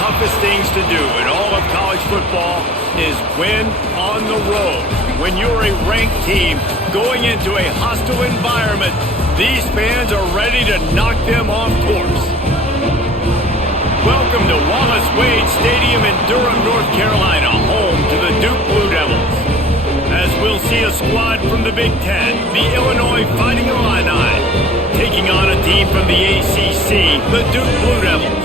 toughest things to do in all of college football is win on the road. When you're a ranked team going into a hostile environment, these fans are ready to knock them off course. Welcome to Wallace Wade Stadium in Durham, North Carolina, home to the Duke Blue Devils. As we'll see a squad from the Big Ten, the Illinois Fighting Illini, taking on a team from the ACC, the Duke Blue Devils.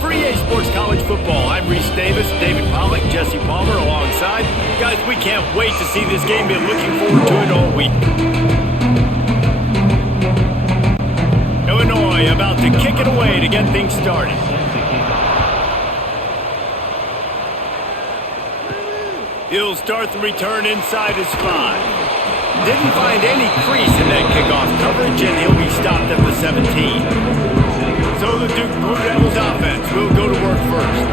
For EA Sports College Football, I'm Reese Davis, David Pollack, Jesse Palmer alongside. Guys, we can't wait to see this game. Been looking forward to it all week. Illinois about to kick it away to get things started. He'll start the return inside his 5. Didn't find any crease in that kickoff coverage, and he'll be stopped at the 17. So the Duke Blue Devils offense will go to work first.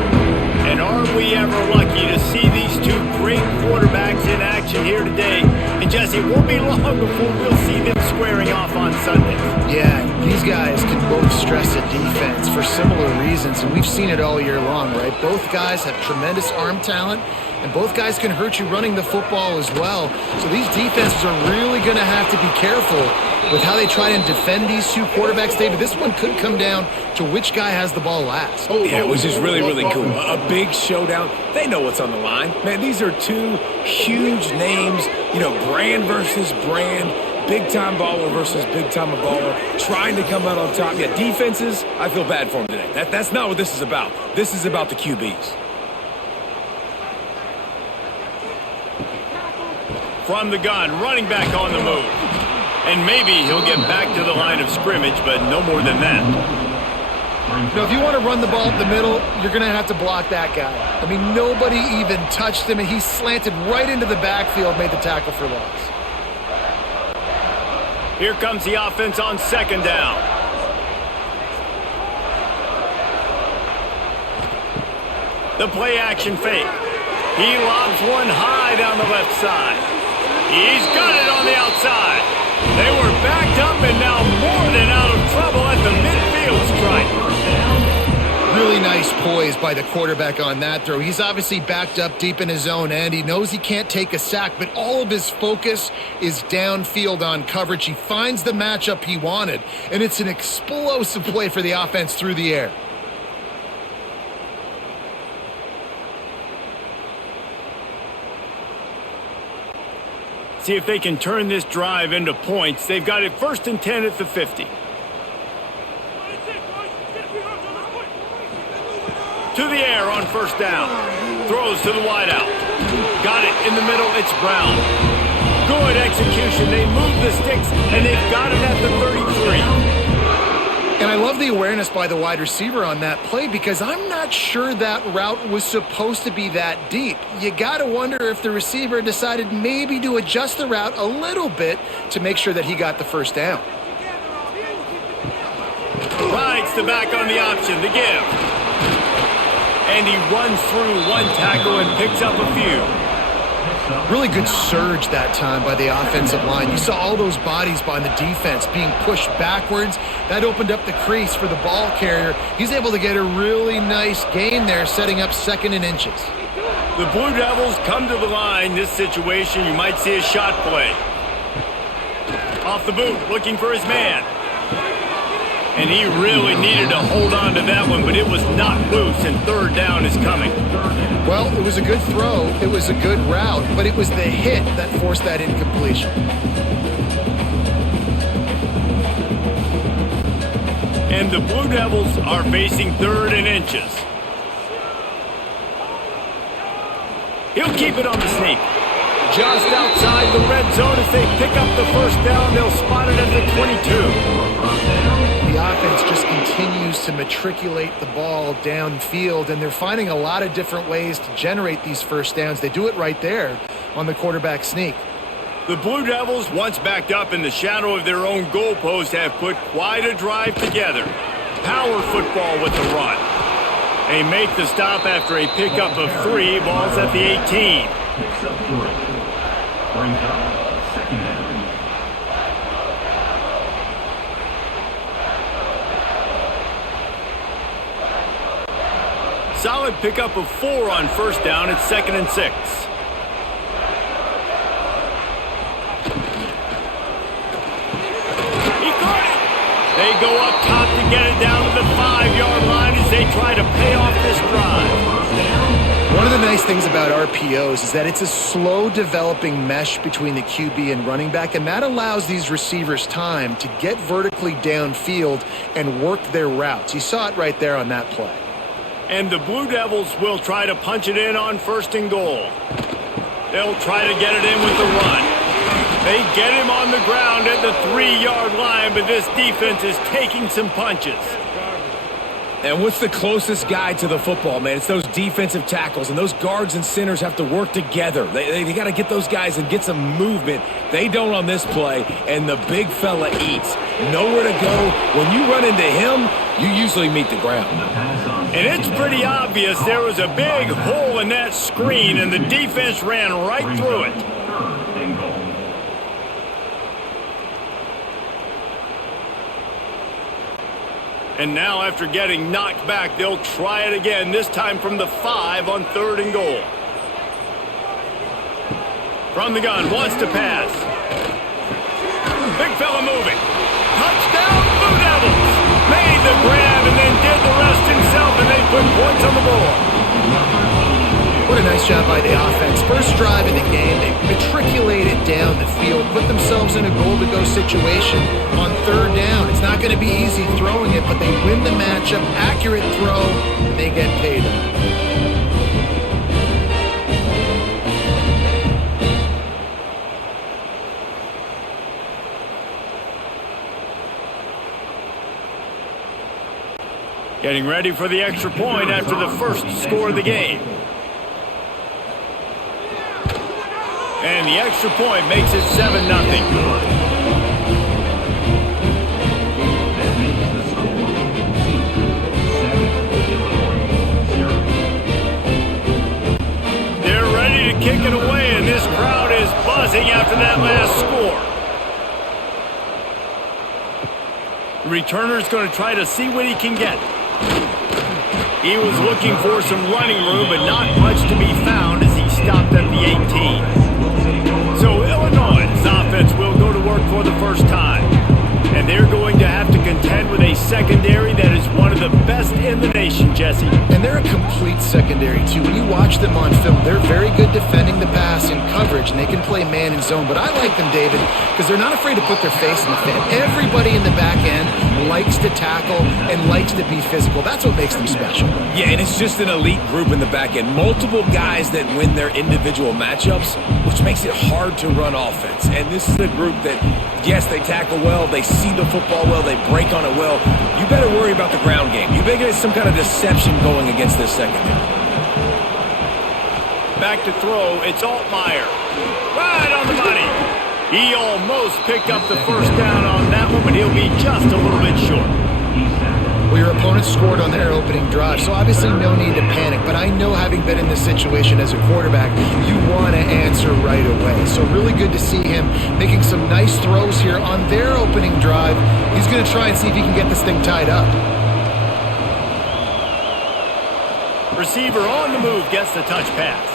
And aren't we ever lucky to see these two great quarterbacks in action here today? And Jesse, it won't be long before we'll see them squaring off on Sunday. Yeah, these guys can both stress a defense for similar reasons, and we've seen it all year long, right? Both guys have tremendous arm talent, and both guys can hurt you running the football as well. So these defenses are really going to have to be careful with how they try and defend these two quarterbacks. David, this one could come down to which guy has the ball last. Yeah, it was just really, really cool. A big showdown. They know what's on the line. Man, these are two huge names, brand versus brand. Big-time baller versus big-time baller, trying to come out on top. Yeah, defenses, I feel bad for them today. That's not what this is about. This is about the QBs. From the gun, running back on the move. And maybe he'll get back to the line of scrimmage, but no more than that. If you want to run the ball up the middle, you're going to have to block that guy. I mean, nobody even touched him, and he slanted right into the backfield, made the tackle for loss. Here comes the offense on second down. The play action fake. He lobs one high down the left side. He's got it on the outside. They were backed up and now more than out of trouble at the midfield stripe. Really nice poise by the quarterback on that throw. He's obviously backed up deep in his own end. He knows he can't take a sack, but all of his focus is downfield on coverage. He finds the matchup he wanted, and it's an explosive play for the offense through the air. See if they can turn this drive into points. They've got it 1st and 10 at the 50. To the air on first down. Throws to the wideout. Got it in the middle. It's Brown. Good execution. They move the sticks, and they've got it at the 33. And I love the awareness by the wide receiver on that play because I'm not sure that route was supposed to be that deep. You got to wonder if the receiver decided maybe to adjust the route a little bit to make sure that he got the first down. Rides the back on the option, the give. And he runs through one tackle and picks up a few. Really good surge that time by the offensive line. You saw all those bodies by the defense being pushed backwards. That opened up the crease for the ball carrier. He's able to get a really nice gain there, setting up 2nd and inches. The Blue Devils come to the line. This situation, you might see a shot play. Off the boot, looking for his man. And he really needed to hold on to that one, but it was not loose, and 3rd down is coming. Well, it was a good throw. It was a good route, but it was the hit that forced that incompletion. And the Blue Devils are facing 3rd and inches. He'll keep it on the sneak. Just outside the red zone as they pick up the first down. They'll spot it at the 22. The offense just continues to matriculate the ball downfield, and they're finding a lot of different ways to generate these first downs. They do it right there on the quarterback sneak. The Blue Devils, once backed up in the shadow of their own goalpost, have put quite a drive together. Power football with the run. They make the stop after a pickup of 3. Ball's at the 18. Solid pickup of 4 on first down. It's 2nd and 6. He caught it. They go up top to get it down to the 5-yard line as they try to pay off this drive. One of the nice things about RPOs is that it's a slow developing mesh between the QB and running back, and that allows these receivers time to get vertically downfield and work their routes. You saw it right there on that play. And the Blue Devils will try to punch it in on 1st and goal. They'll try to get it in with the run. They get him on the ground at the 3-yard line, but this defense is taking some punches. And what's the closest guy to the football, man? It's those defensive tackles, and those guards and centers have to work together. They got to get those guys and get some movement. They don't on this play, and the big fella eats. Nowhere to go. When you run into him, you usually meet the ground. And it's pretty obvious there was a big hole in that screen, and the defense ran right through it. And now after getting knocked back, they'll try it again, this time from the 5 on 3rd and goal. From the gun, wants to pass. Big fella moving. Touchdown, Blue Devils! Made the grab and then did the rest himself, and they put points on the board. What a nice job by the offense. First drive in the game, they matriculated down the field, put themselves in a goal-to-go situation on 3rd down. It's not going to be easy throwing it, but they win the matchup. Accurate throw, and they get paid. Getting ready for the extra point after the first score of the game. And the extra point makes it 7-0. They're ready to kick it away, and this crowd is buzzing after that last score. The returner's going to try to see what he can get. He was looking for some running room, but not much to be found as he stopped at the 18. So Illinois' offense will go to work for the first time. And they're going to have to contend with a secondary that is one of the best in the nation, Jesse. And they're a complete secondary, too. When you watch them on film, they're very good defending the pass in coverage, and they can play man and zone. But I like them, David, because they're not afraid to put their face in the fan. Everybody in the back end likes to tackle and likes to be physical. That's what makes them special. Yeah, and it's just an elite group in the back end. Multiple guys that win their individual matchups, which makes it hard to run offense. And this is a group that, yes, they tackle well, they see the football well, they break on it well. You better worry about the ground game. You better get some kind of deception going against this secondary. Back to throw, it's Altmaier. Right on the money. He almost picked up the first down on that one, but he'll be just a little bit short. Well, your opponent scored on their opening drive, so obviously no need to panic. But I know, having been in this situation as a quarterback, you want to answer right away. So really good to see him making some nice throws here on their opening drive. He's going to try and see if he can get this thing tied up. Receiver on the move gets the touch pass.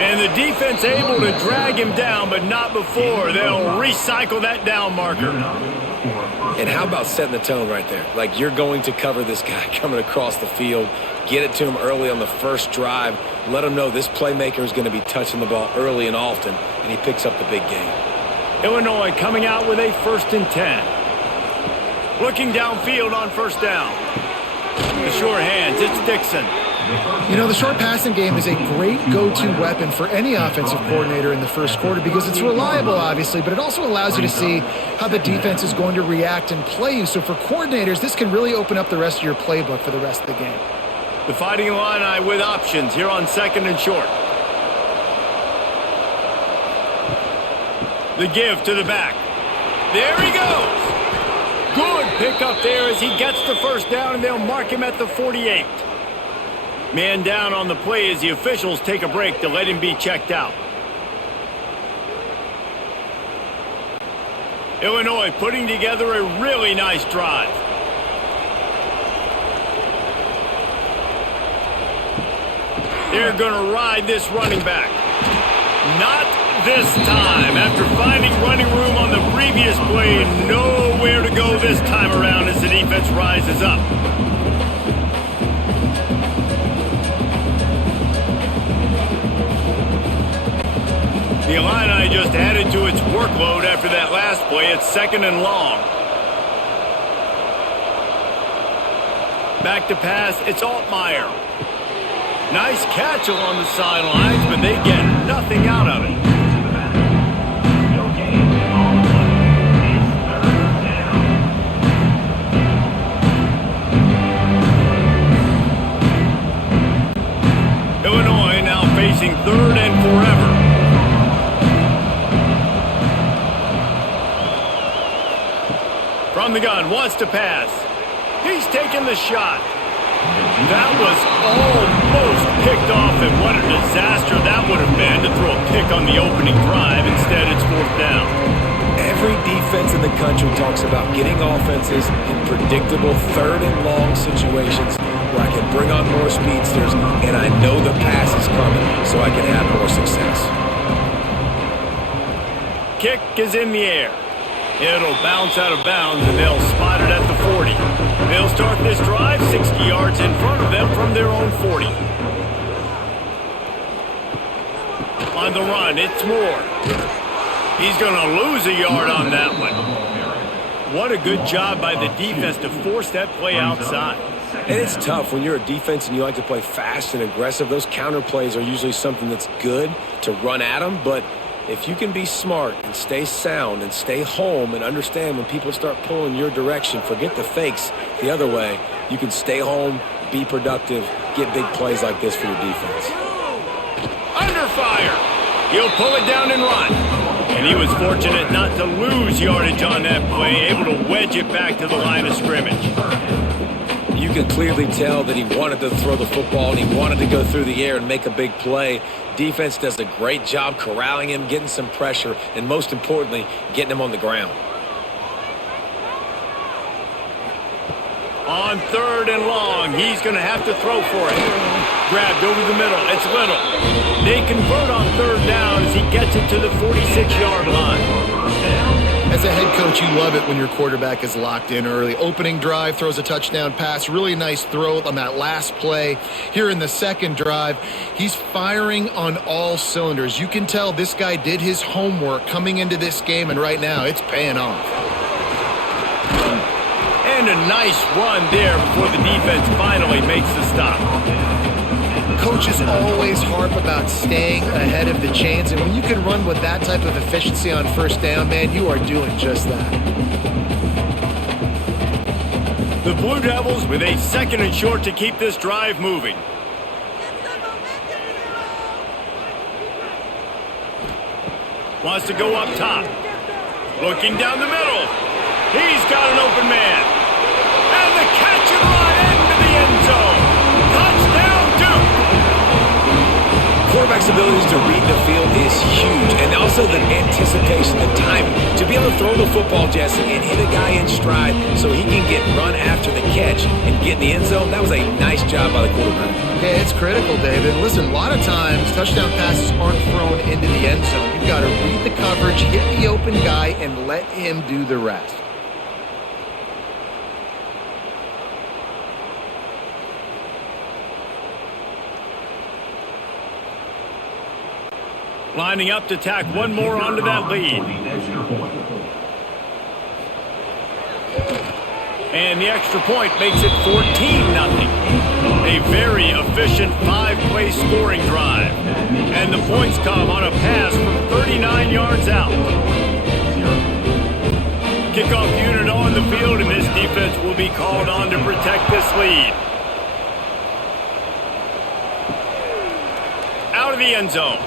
And the defense able to drag him down, but not before. They'll recycle that down marker. And how about setting the tone right there? Like, you're going to cover this guy coming across the field, get it to him early on the first drive, let him know this playmaker is going to be touching the ball early and often, and he picks up the big game. Illinois coming out with a 1st and 10. Looking downfield on first down. The short hands, it's Dixon. You know, the short passing game is a great go-to weapon for any offensive coordinator in the first quarter because it's reliable, obviously, but it also allows you to see how the defense is going to react and play you. So for coordinators, this can really open up the rest of your playbook for the rest of the game. The Fighting Illini with options here on 2nd and short. The give to the back. There he goes. Good pickup there as he gets the first down, and they'll mark him at the 48. Man down on the play as the officials take a break to let him be checked out. Illinois putting together a really nice drive. They're going to ride this running back. Not this time. After finding running room on the previous play, nowhere to go this time around as the defense rises up. The Illini just added to its workload after that last play. It's 2nd and long. Back to pass, it's Altmaier. Nice catch along the sidelines, but they get nothing out of it. Illinois now facing 3rd and forever. From the gun, wants to pass. He's taking the shot. That was almost picked off, and what a disaster that would have been to throw a pick on the opening drive. Instead, it's 4th down. Every defense in the country talks about getting offenses in predictable 3rd and long situations where I can bring on more speedsters, and I know the pass is coming, so I can have more success. Kick is in the air. It'll bounce out of bounds, and they'll spot it at the 40. They'll start this drive 60 yards in front of them from their own 40. On the run, it's Moore. He's going to lose a yard on that one. What a good job by the defense to force that play outside. And it's tough when you're a defense and you like to play fast and aggressive. Those counter plays are usually something that's good to run at them, but if you can be smart and stay sound and stay home and understand when people start pulling your direction, forget the fakes the other way, you can stay home, be productive, get big plays like this for your defense. Under fire. He'll pull it down and run. And he was fortunate not to lose yardage on that play, able to wedge it back to the line of scrimmage. You can clearly tell that he wanted to throw the football and he wanted to go through the air and make a big play. Defense does a great job corralling him, getting some pressure, and most importantly, getting him on the ground. On 3rd and long, he's going to have to throw for it. Grabbed over the middle, it's Little. They convert on 3rd down as he gets it to the 46-yard line. As a head coach, you love it when your quarterback is locked in early. Opening drive, throws a touchdown pass. Really nice throw on that last play. Here in the 2nd drive, he's firing on all cylinders. You can tell this guy did his homework coming into this game, and right now it's paying off. And a nice run there before the defense finally makes the stop. Coaches always harp about staying ahead of the chains, and when you can run with that type of efficiency on 1st down, man, you are doing just that. The Blue Devils with a 2nd and short to keep this drive moving. Wants to go up top. Looking down the middle. He's got an open man. And the catch and run into the end zone. Touchdown, Duke! Quarterback's abilities to read the field is huge, and also the anticipation, the timing. To be able to throw the football, Jesse, and hit a guy in stride so he can get run after the catch and get in the end zone, that was a nice job by the quarterback. Yeah, it's critical, David. Listen, a lot of times touchdown passes aren't thrown into the end zone. You've got to read the coverage, hit the open guy, and let him do the rest. Lining up to tack one more onto that lead. And the extra point makes it 14-0. A very efficient 5-play scoring drive. And the points come on a pass from 39 yards out. Kickoff unit on the field, and this defense will be called on to protect this lead. Out of the end zone.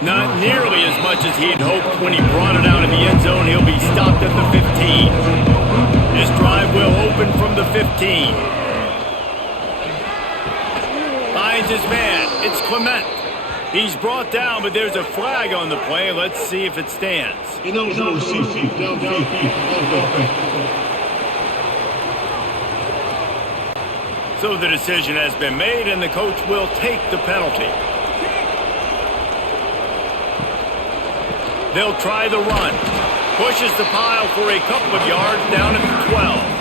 Not nearly as much as he'd hoped when he brought it out of the end zone. He'll be stopped at the 15. This drive will open from the 15. Finds his man. It's Clement. He's brought down, but there's a flag on the play. Let's see if it stands. So the decision has been made, and the coach will take the penalty. They'll try the run. Pushes the pile for a couple of yards down at the 12.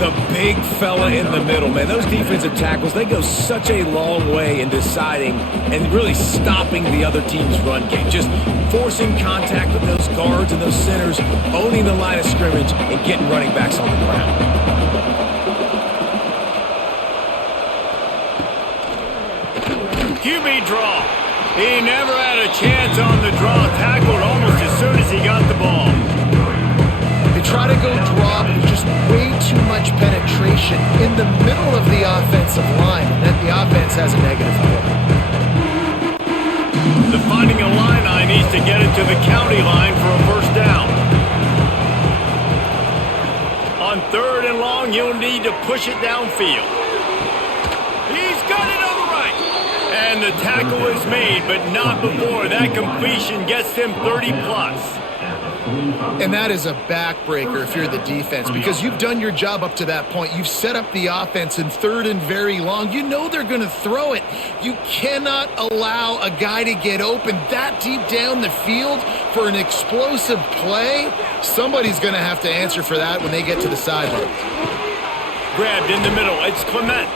The big fella in the middle, man. Those defensive tackles, they go such a long way in deciding and really stopping the other team's run game. Just forcing contact with those guards and those centers, owning the line of scrimmage, and getting running backs on the ground. QB draw. He never had a chance on the draw. Tackled almost as soon as he got the ball. They try to go draw, but there's just way too much penetration in the middle of the offensive line, and then the offense has a negative play. The Fighting Illini needs to get it to the county line for a first down. On 3rd and long, you'll need to push it downfield. He's got it on the right. And the tackle is made, but not before that completion gets him 30+. And that is a backbreaker if you're the defense, because you've done your job up to that point. You've set up the offense in 3rd and very long. You know they're going to throw it. You cannot allow a guy to get open that deep down the field for an explosive play. Somebody's going to have to answer for that when they get to the sideline. Grabbed in the middle. It's Clement.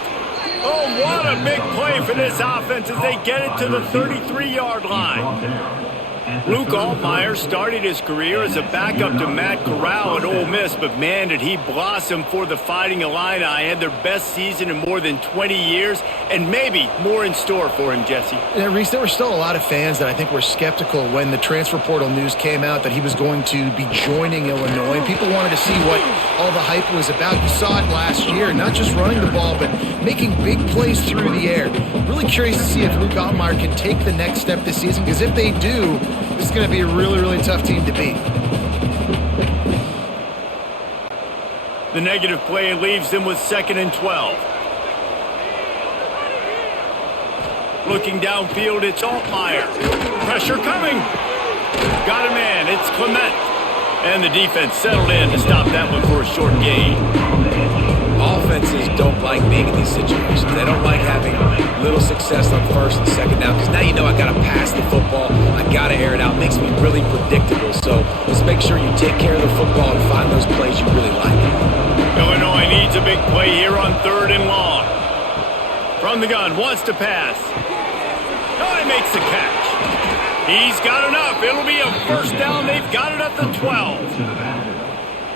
Oh, what a big play for this offense as they get it to the 33-yard line. Luke Altmyer started his career as a backup to Matt Corral at Ole Miss, but man, did he blossom for the Fighting Illini. Had their best season in more than 20 years, and maybe more in store for him, Jesse. Yeah, Reese, there were still a lot of fans that I think were skeptical when the transfer portal news came out that he was going to be joining Illinois, and people wanted to see what all the hype was about. You saw it last year, not just running the ball, but making big plays through the air. Really curious to see if Luke Altmyer can take the next step this season, because if they do, this is going to be a really, really tough team to beat. The negative play leaves them with 2nd and 12. Looking downfield, it's Altmyer. Pressure coming. Got a man. It's Clement. And the defense settled in to stop that one for a short gain. Offenses don't like being in these situations. They don't like having little success on 1st and 2nd down, because now you know I got to pass the football. I got to air it out. It makes me really predictable. So let's make sure you take care of the football and find those plays you really like. Illinois needs a big play here on 3rd and long. From the gun, wants to pass. Oh, he makes the catch. He's got enough. It'll be a first down. They've got it at the 12.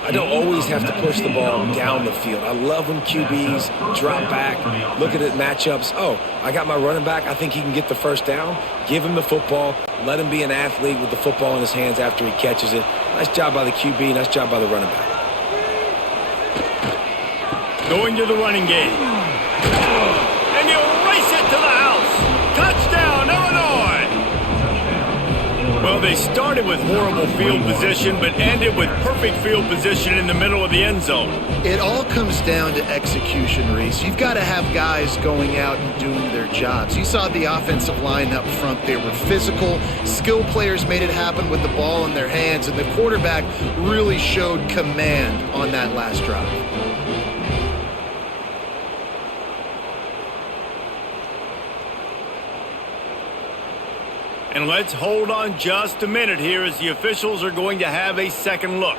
I don't always have to push the ball down the field. I love when QBs drop back, look at it matchups. Oh, I got my running back. I think he can get the first down. Give him the football. Let him be an athlete with the football in his hands after he catches it. Nice job by the QB. Nice job by the running back. Going to the running game. And you race it to the house. Touchdown, Illinois. Well, they started with horrible field position, but ended with perfect field position in the middle of the end zone. It all comes down to execution, Reese. You've got to have guys going out and doing their jobs. You saw the offensive line up front. They were physical. Skill players made it happen with the ball in their hands, and the quarterback really showed command on that last drive. And let's hold on just a minute here as the officials are going to have a second look.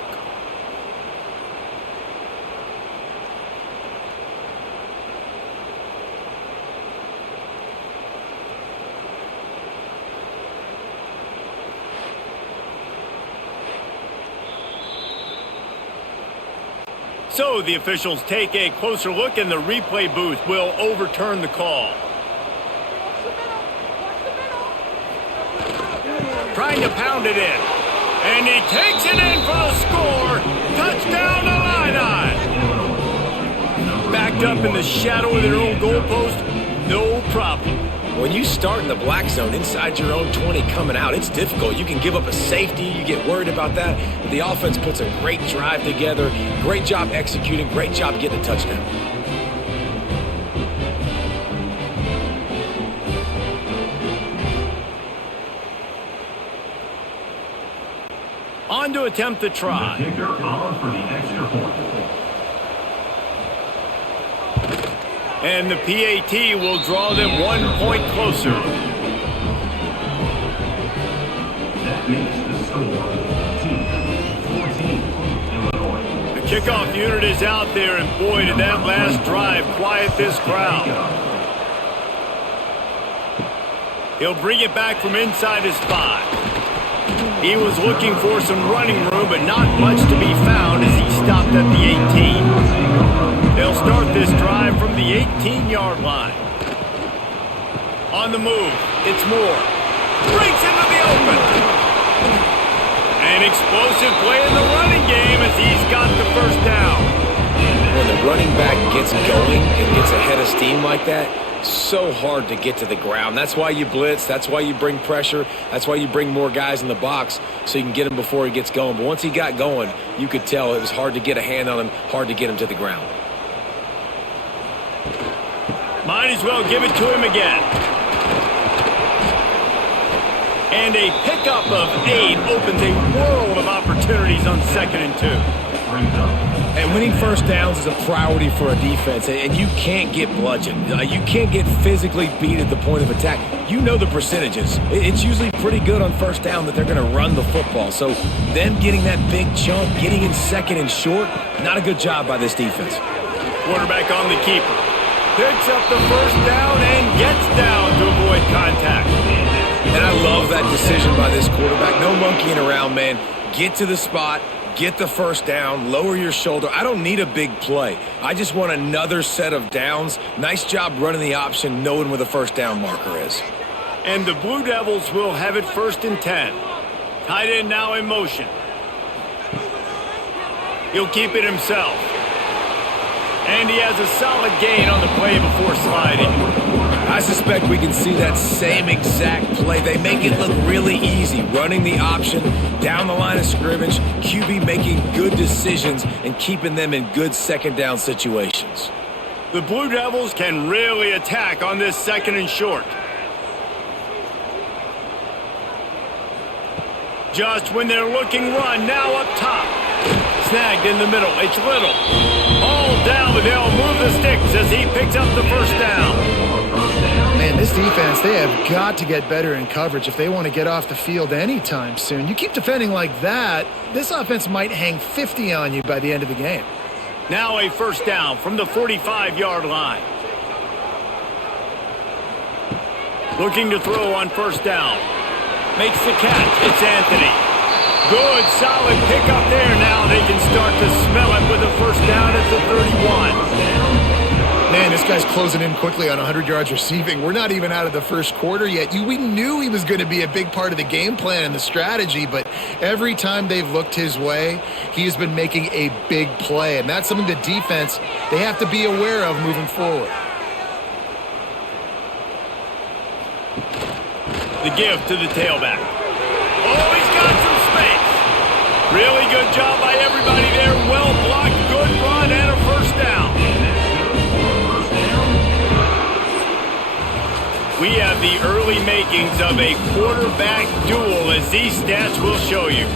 So the officials take a closer look, and the replay booth will overturn the call. Trying to pound it in. And he takes it in for the score. Touchdown, Illini. Backed up in the shadow of their own goalpost, no problem. When you start in the black zone inside your own 20 coming out, it's difficult. You can give up a safety. You get worried about that. But the offense puts a great drive together. Great job executing. Great job getting a touchdown. On to attempt the try. And the PAT will draw them 1 point closer. That makes the score 14, Illinois. The kickoff unit is out there, and boy, did that last drive quiet this crowd. He'll bring it back from inside his 5. He was looking for some running room, but not much to be found as he stopped at the 18. They'll start this drive from the 18-yard line. On the move, it's Moore. Breaks into the open. An explosive play in the running game as he's got the first down. When the running back gets going and gets ahead of steam like that, so hard to get to the ground. That's why you blitz. That's why you bring pressure. That's why you bring more guys in the box so you can get him before he gets going. But once he got going, you could tell it was hard to get a hand on him, hard to get him to the ground. Might as well give it to him again. And a pickup of 8 opens a world of opportunities on 2nd and 2. And winning first downs is a priority for a defense, and you can't get bludgeoned. You can't get physically beat at the point of attack. You know the percentages. It's usually pretty good on first down that they're going to run the football. So them getting that big chunk, getting in 2nd and short, not a good job by this defense. Quarterback on the keeper. Picks up the first down and gets down to avoid contact. And I love that decision by this quarterback. No monkeying around, man. Get to the spot. Get the first down, lower your shoulder. I don't need a big play. I just want another set of downs. Nice job running the option, knowing where the first down marker is. And the Blue Devils will have it 1st and 10. Tight end now in motion. He'll keep it himself. And he has a solid gain on the play before sliding. I suspect we can see that same exact play. They make it look really easy, running the option down the line of scrimmage, QB making good decisions and keeping them in good 2nd down situations. The Blue Devils can really attack on this 2nd and short. Just when they're looking run, now up top. Snagged in the middle, it's Little. All down, but they'll move the sticks as he picks up the first down. Man, this defense, they have got to get better in coverage if they want to get off the field anytime soon. You keep defending like that, this offense might hang 50 on you by the end of the game. Now a first down from the 45-yard line. Looking to throw on first down. Makes the catch. It's Anthony. Good, solid pickup there. Now they can start to smell it with a first down at the 31. Man, this guy's closing in quickly on 100 yards receiving. We're not even out of the first quarter yet. We knew he was going to be a big part of the game plan and the strategy, but every time they've looked his way, he has been making a big play, and that's something the defense, they have to be aware of moving forward. The give to the tailback. Oh, he's got some space. Really good job by everybody there. Well blocked, good run, and a first down. We have the early makings of a quarterback duel, as these stats will show you.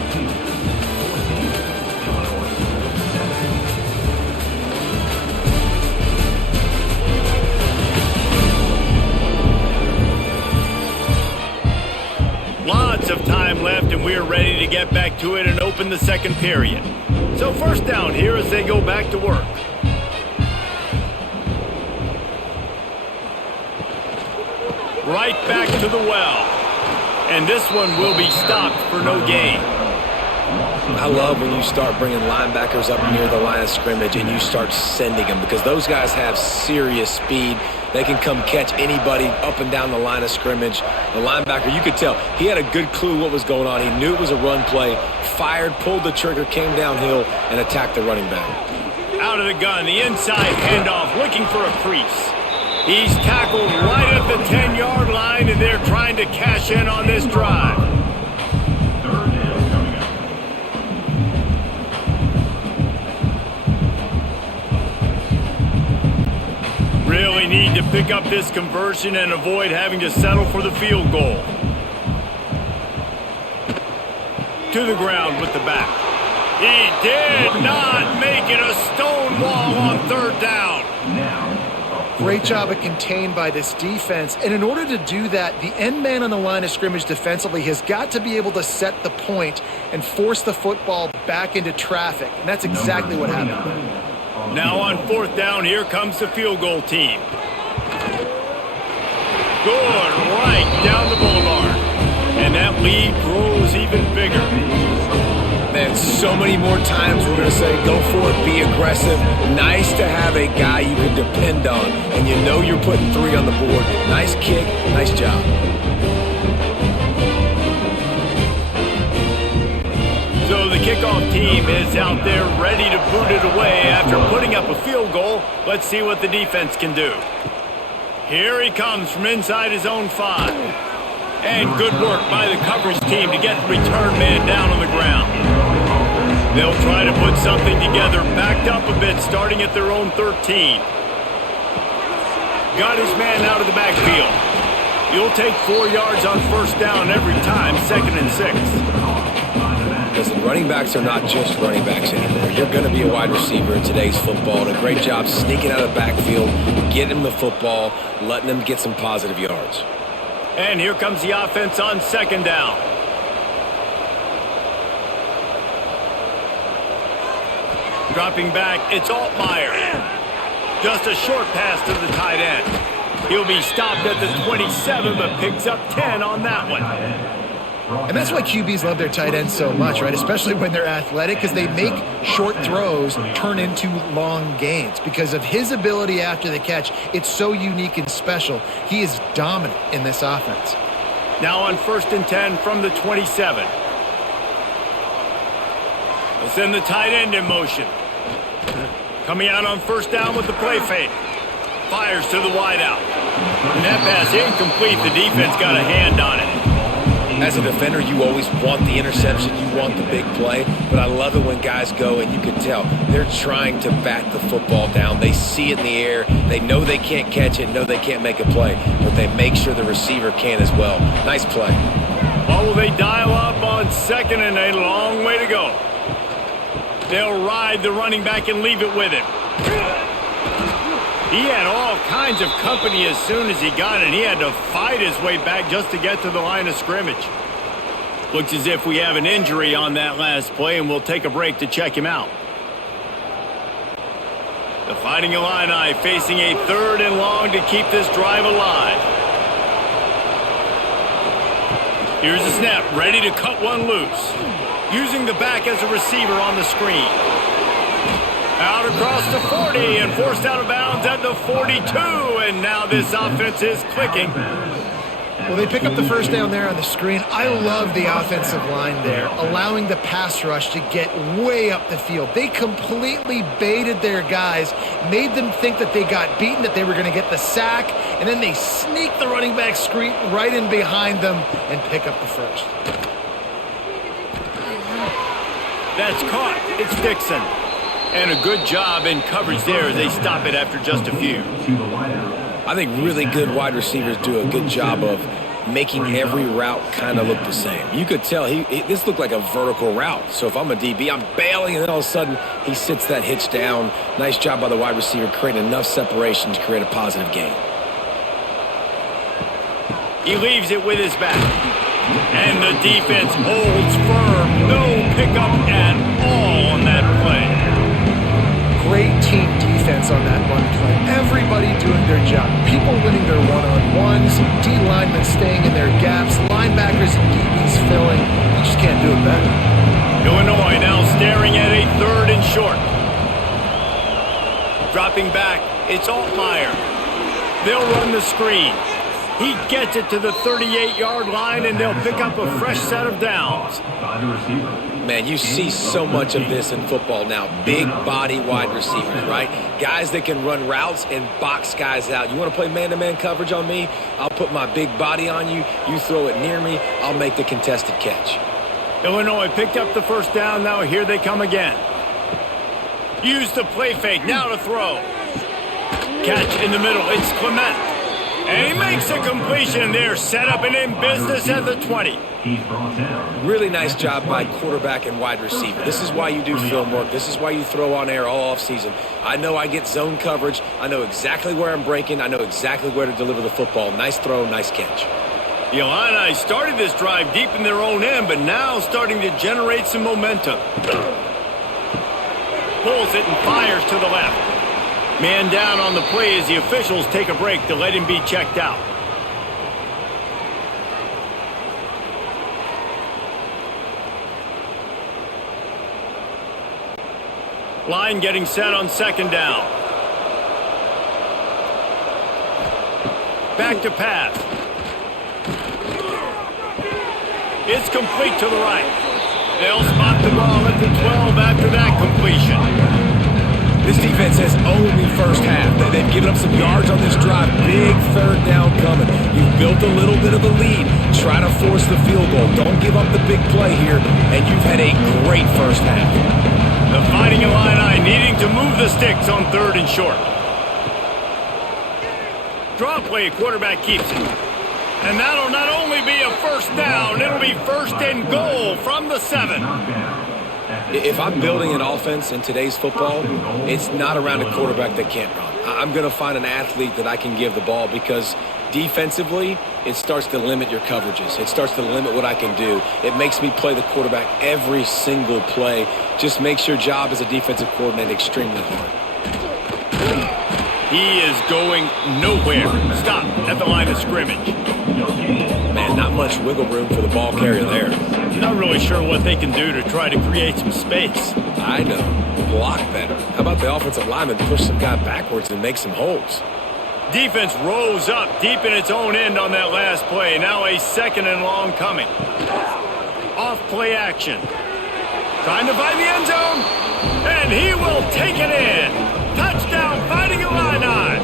Lots of time left, and we're ready to get back to it and open the 2nd period. So first down here as they go back to work. Right back to the well. And this one will be stopped for no gain. I love when you start bringing linebackers up near the line of scrimmage and you start sending them, because those guys have serious speed. They can come catch anybody up and down the line of scrimmage. The linebacker, you could tell, he had a good clue what was going on. He knew it was a run play, fired, pulled the trigger, came downhill, and attacked the running back. Out of the gun, the inside handoff, looking for a crease. He's tackled right at the 10-yard line, and they're trying to cash in on this drive. Really need to pick up this conversion and avoid having to settle for the field goal. To the ground with the back. He did not make it a stone wall on 3rd down. Great job of contained by this defense. And in order to do that, the end man on the line of scrimmage defensively has got to be able to set the point and force the football back into traffic. And that's exactly what happened. Now on 4th down, here comes the field goal team. Good, right down the boulevard. And that lead grows even bigger. Man, so many more times we're going to say, go for it, be aggressive. Nice to have a guy you can depend on, and you know you're putting 3 on the board. Nice kick, nice job. So the kickoff team is out there ready to boot it away after putting up a field goal. Let's see what the defense can do. Here he comes from inside his own 5. And good work by the coverage team to get the return man down on the ground. They'll try to put something together, backed up a bit, starting at their own 13. Got his man out of the backfield. You'll take 4 yards on 1st down every time, 2nd and 6. Listen, running backs are not just running backs anymore. You're going to be a wide receiver in today's football, and a great job sneaking out of the backfield, getting him the football, letting him get some positive yards. And here comes the offense on 2nd down. Dropping back, it's Altmaier. Just a short pass to the tight end. He'll be stopped at the 27, but picks up 10 on that one. And that's why QBs love their tight ends so much, right? Especially when they're athletic, because they make short throws turn into long gains. Because of his ability after the catch, it's so unique and special. He is dominant in this offense. Now on 1st and 10 from the 27. They'll send the tight end in motion. Coming out on 1st down with the play fake. Fires to the wideout. And that pass incomplete. The defense got a hand on it. As a defender, you always want the interception, you want the big play, but I love it when guys go and you can tell they're trying to bat the football down. They see it in the air, they know they can't catch it, know they can't make a play, but they make sure the receiver can as well. Nice play. Oh, will they dial up on 2nd and a long way to go. They'll ride the running back and leave it with him. He had all kinds of company as soon as he got it. He had to fight his way back just to get to the line of scrimmage. Looks as if we have an injury on that last play, and we'll take a break to check him out. The Fighting Illini facing a 3rd and long to keep this drive alive. Here's the snap, ready to cut one loose. Using the back as a receiver on the screen. Out across the 40 and forced out of bounds at the 42. And now this offense is clicking. Well, they pick up the 1st down there on the screen. I love the offensive line there, allowing the pass rush to get way up the field. They completely baited their guys, made them think that they got beaten, that they were going to get the sack, and then they sneak the running back screen right in behind them and pick up the 1st. That's caught. It's Dixon. And a good job in coverage there as they stop it after just a few. I think really good wide receivers do a good job of making every route kind of look the same. You could tell this looked like a vertical route. So if I'm a DB, I'm bailing, and then all of a sudden he sits that hitch down. Nice job by the wide receiver creating enough separation to create a positive gain. He leaves it with his back. And the defense holds firm. No pickup at all on that play. Great team defense on that run play. Everybody doing their job. People winning their one-on-ones, D linemen staying in their gaps, linebackers and DBs filling. You just can't do it better. Illinois now staring at a 3rd and short. Dropping back, it's Altmaier. They'll run the screen. He gets it to the 38-yard line, and they'll pick up a fresh set of downs. Man, you see so much of this in football now. Big body wide receivers, right? Guys that can run routes and box guys out. You want to play man-to-man coverage on me? I'll put my big body on you. You throw it near me, I'll make the contested catch. Illinois picked up the 1st down. Now here they come again. Use the play fake. Now to throw. Catch in the middle. It's Clement. And he makes a completion there, set up and in business at the 20. He's brought down. Really nice job by quarterback and wide receiver. This is why you do film work. This is why you throw on air all offseason. I know I get zone coverage. I know exactly where I'm breaking. I know exactly where to deliver the football. Nice throw, nice catch. The Illini started this drive deep in their own end, but now starting to generate some momentum. Pulls it and fires to the left. Man down on the play as the officials take a break to let him be checked out. Line getting set on second down. Back to pass. It's complete to the right. They'll spot the ball at the 12 after that completion. This defense has owned the first half. They've given up some yards on this drive. Big third down coming. You've built a little bit of a lead. Try to force the field goal. Don't give up the big play here, and you've had a great first half. The Fighting Illini needing to move the sticks on third and short. Draw play, quarterback keeps it. And that'll not only be a first down, it'll be first and goal from the 7. If I'm building an offense in today's football, it's not around a quarterback that can't run. I'm going to find an athlete that I can give the ball because defensively, it starts to limit your coverages. It starts to limit what I can do. It makes me play the quarterback every single play. Just makes your job as a defensive coordinator extremely hard. He is going nowhere. Stop at the line of scrimmage. Man, not much wiggle room for the ball carrier there. Not really sure what they can do to try to create some space. I know. Block better. How about the offensive lineman push some guy backwards and make some holes? Defense rose up deep in its own end on that last play. Now a second and long coming. Off play action. Trying to find the end zone. And he will take it in. Touchdown, Fighting Illini.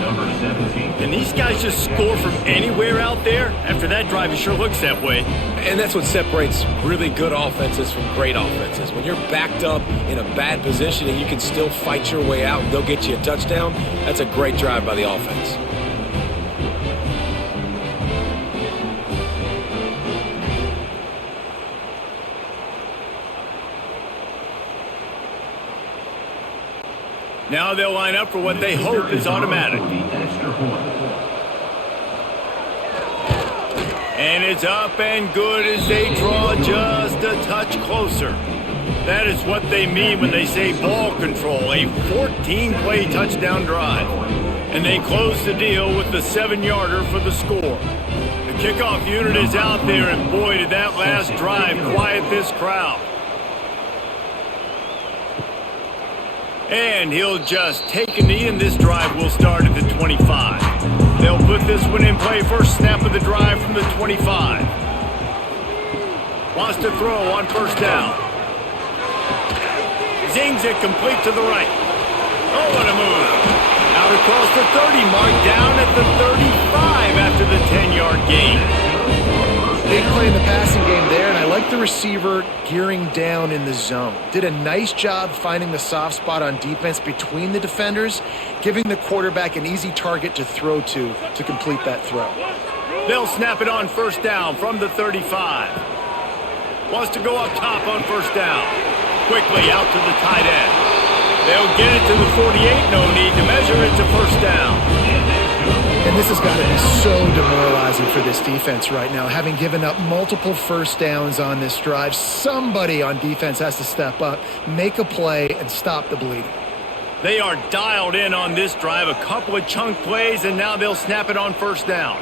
Number 17. Can these guys just score from anywhere out there? After that drive, it sure looks that way. And that's what separates really good offenses from great offenses. When you're backed up in a bad position and you can still fight your way out and they'll get you a touchdown, that's a great drive by the offense. Now they'll line up for what they hope is automatic. And it's up and good as they draw just a touch closer. That is what they mean when they say ball control, a 14-play touchdown drive. And they close the deal with the 7-yarder for the score. The kickoff unit is out there, and boy, did that last drive quiet this crowd. And he'll just take a knee, and this drive will start at the 25. They'll put this one in play. First snap of the drive from the 25. Wants to throw on first down. Zings it complete to the right. Oh, what a move. Out across the 30 mark, down at the 35 after the 10-yard gain. Big play in the passing game there, and I like the receiver gearing down in the zone. Did a nice job finding the soft spot on defense between the defenders, giving the quarterback an easy target to throw to complete that throw. They'll snap it on first down from the 35. Wants to go up top on first down. Quickly out to the tight end. They'll get it to the 48. No need to measure it to first down. And this has got to be so demoralizing for this defense right now. Having given up multiple first downs on this drive, somebody on defense has to step up, make a play, and stop the bleeding. They are dialed in on this drive. A couple of chunk plays, and now they'll snap it on first down.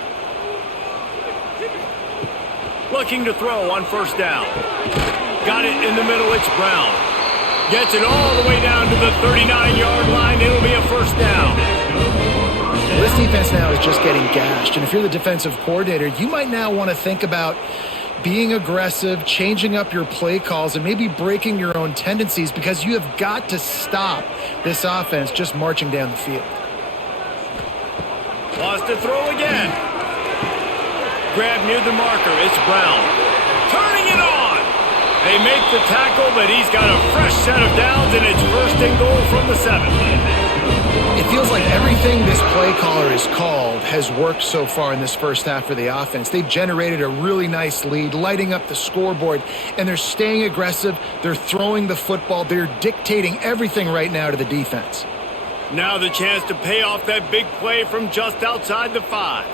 Looking to throw on first down. Got it in the middle. It's Brown. Gets it all the way down to the 39-yard line. It'll be a first down. This defense now is just getting gashed, and if you're the defensive coordinator, you might now want to think about being aggressive, changing up your play calls, and maybe breaking your own tendencies because you have got to stop this offense just marching down the field. Wants to throw again. Grab near the marker. It's Brown. Turning it on. They make the tackle, but he's got a fresh set of downs, and it's first and goal from the 7. If feels like everything this play caller has called has worked so far in this first half for the offense. They've generated a really nice lead, lighting up the scoreboard, and they're staying aggressive. They're throwing the football. They're dictating everything right now to the defense. Now the chance to pay off that big play from just outside the 5.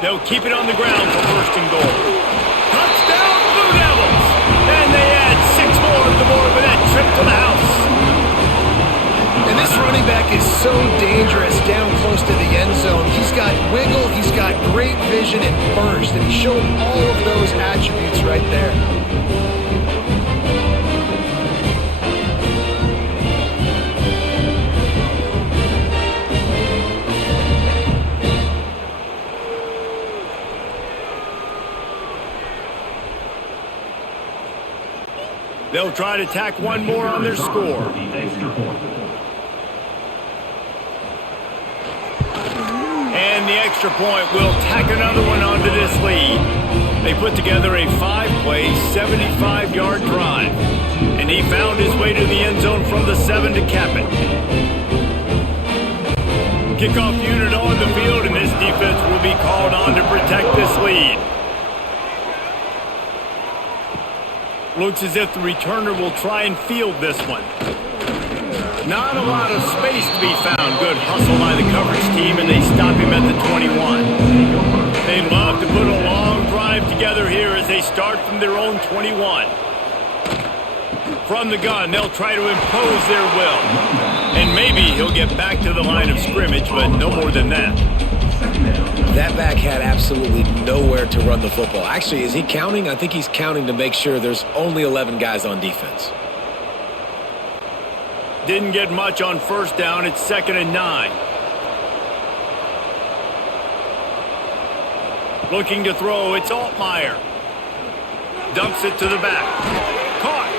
They'll keep it on the ground for first and goal. Touchdown, Blue Devils! And they add 6 more to the board with that trip to the house. And this running back is so dangerous down close to the end zone. He's got wiggle, he's got great vision and burst, and he showed all of those attributes right there. They'll try to tack one more on their score. The extra point. And the extra point will tack another one onto this lead. They put together a 5-play, 75-yard drive. And he found his way to the end zone from the 7 to cap it. Kickoff unit on the field, and this defense will be called on to protect this lead. Looks as if the returner will try and field this one. Not a lot of space to be found. Good hustle by the coverage team, and they stop him at the 21. They'd love to put a long drive together here as they start from their own 21. From the gun, they'll try to impose their will. And maybe he'll get back to the line of scrimmage, but no more than that. That back had absolutely nowhere to run the football. Actually, is he counting? I think he's counting to make sure there's only 11 guys on defense. Didn't get much on first down. It's 2nd and 9. Looking to throw. It's Altmaier. Dumps it to the back. Caught.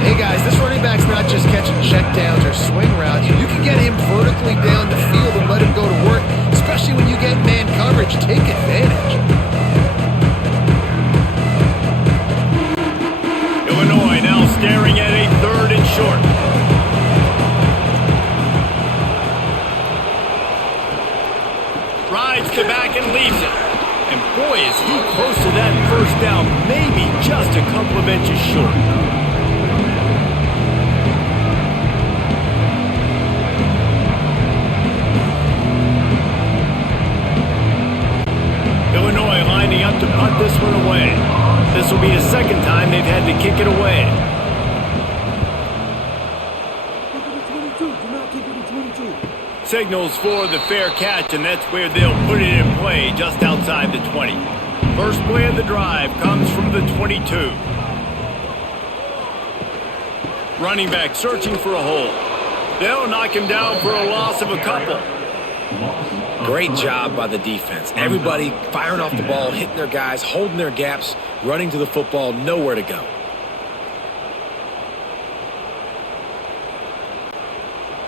Hey guys, this running back's not just catching checkdowns or swing routes. You can get him vertically down the field and let him go to work, especially when you get man coverage. Take advantage. Illinois now staring at a 3rd and short. Rides to back and leaves it. And boy, is he close to that first down, maybe just a couple of inches short. Illinois lining up to punt this one away. This will be the 2nd time they've had to kick it away. Signals for the fair catch, and that's where they'll put it in play just outside the 20. First play of the drive comes from the 22. Running back searching for a hole. They'll knock him down for a loss of a couple. Great job by the defense. Everybody firing off the ball, hitting their guys, holding their gaps, running to the football, nowhere to go.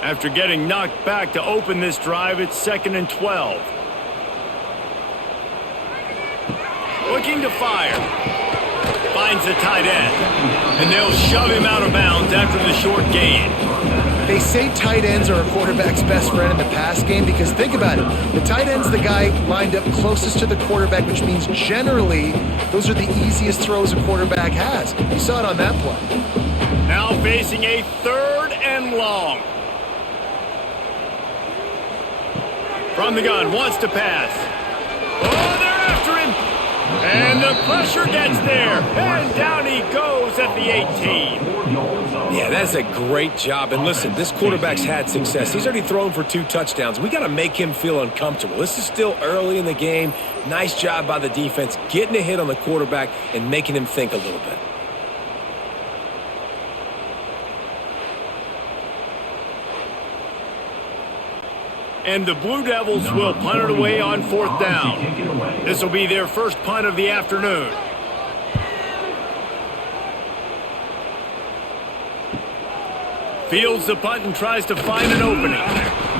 After getting knocked back to open this drive, it's 2nd and 12. Looking to fire. Finds the tight end. And they'll shove him out of bounds after the short gain. They say tight ends are a quarterback's best friend in the pass game because think about it. The tight end's the guy lined up closest to the quarterback, which means generally those are the easiest throws a quarterback has. You saw it on that play. Now facing a 3rd and long. From the gun, wants to pass. Oh, they're after him. And the pressure gets there. And down he goes at the 18. Yeah, that's a great job. And listen, this quarterback's had success. He's already thrown for 2 touchdowns. We got to make him feel uncomfortable. This is still early in the game. Nice job by the defense, getting a hit on the quarterback and making him think a little bit. And the Blue Devils will punt it away on 4th down. This will be their first punt of the afternoon. Fields the punt and tries to find an opening.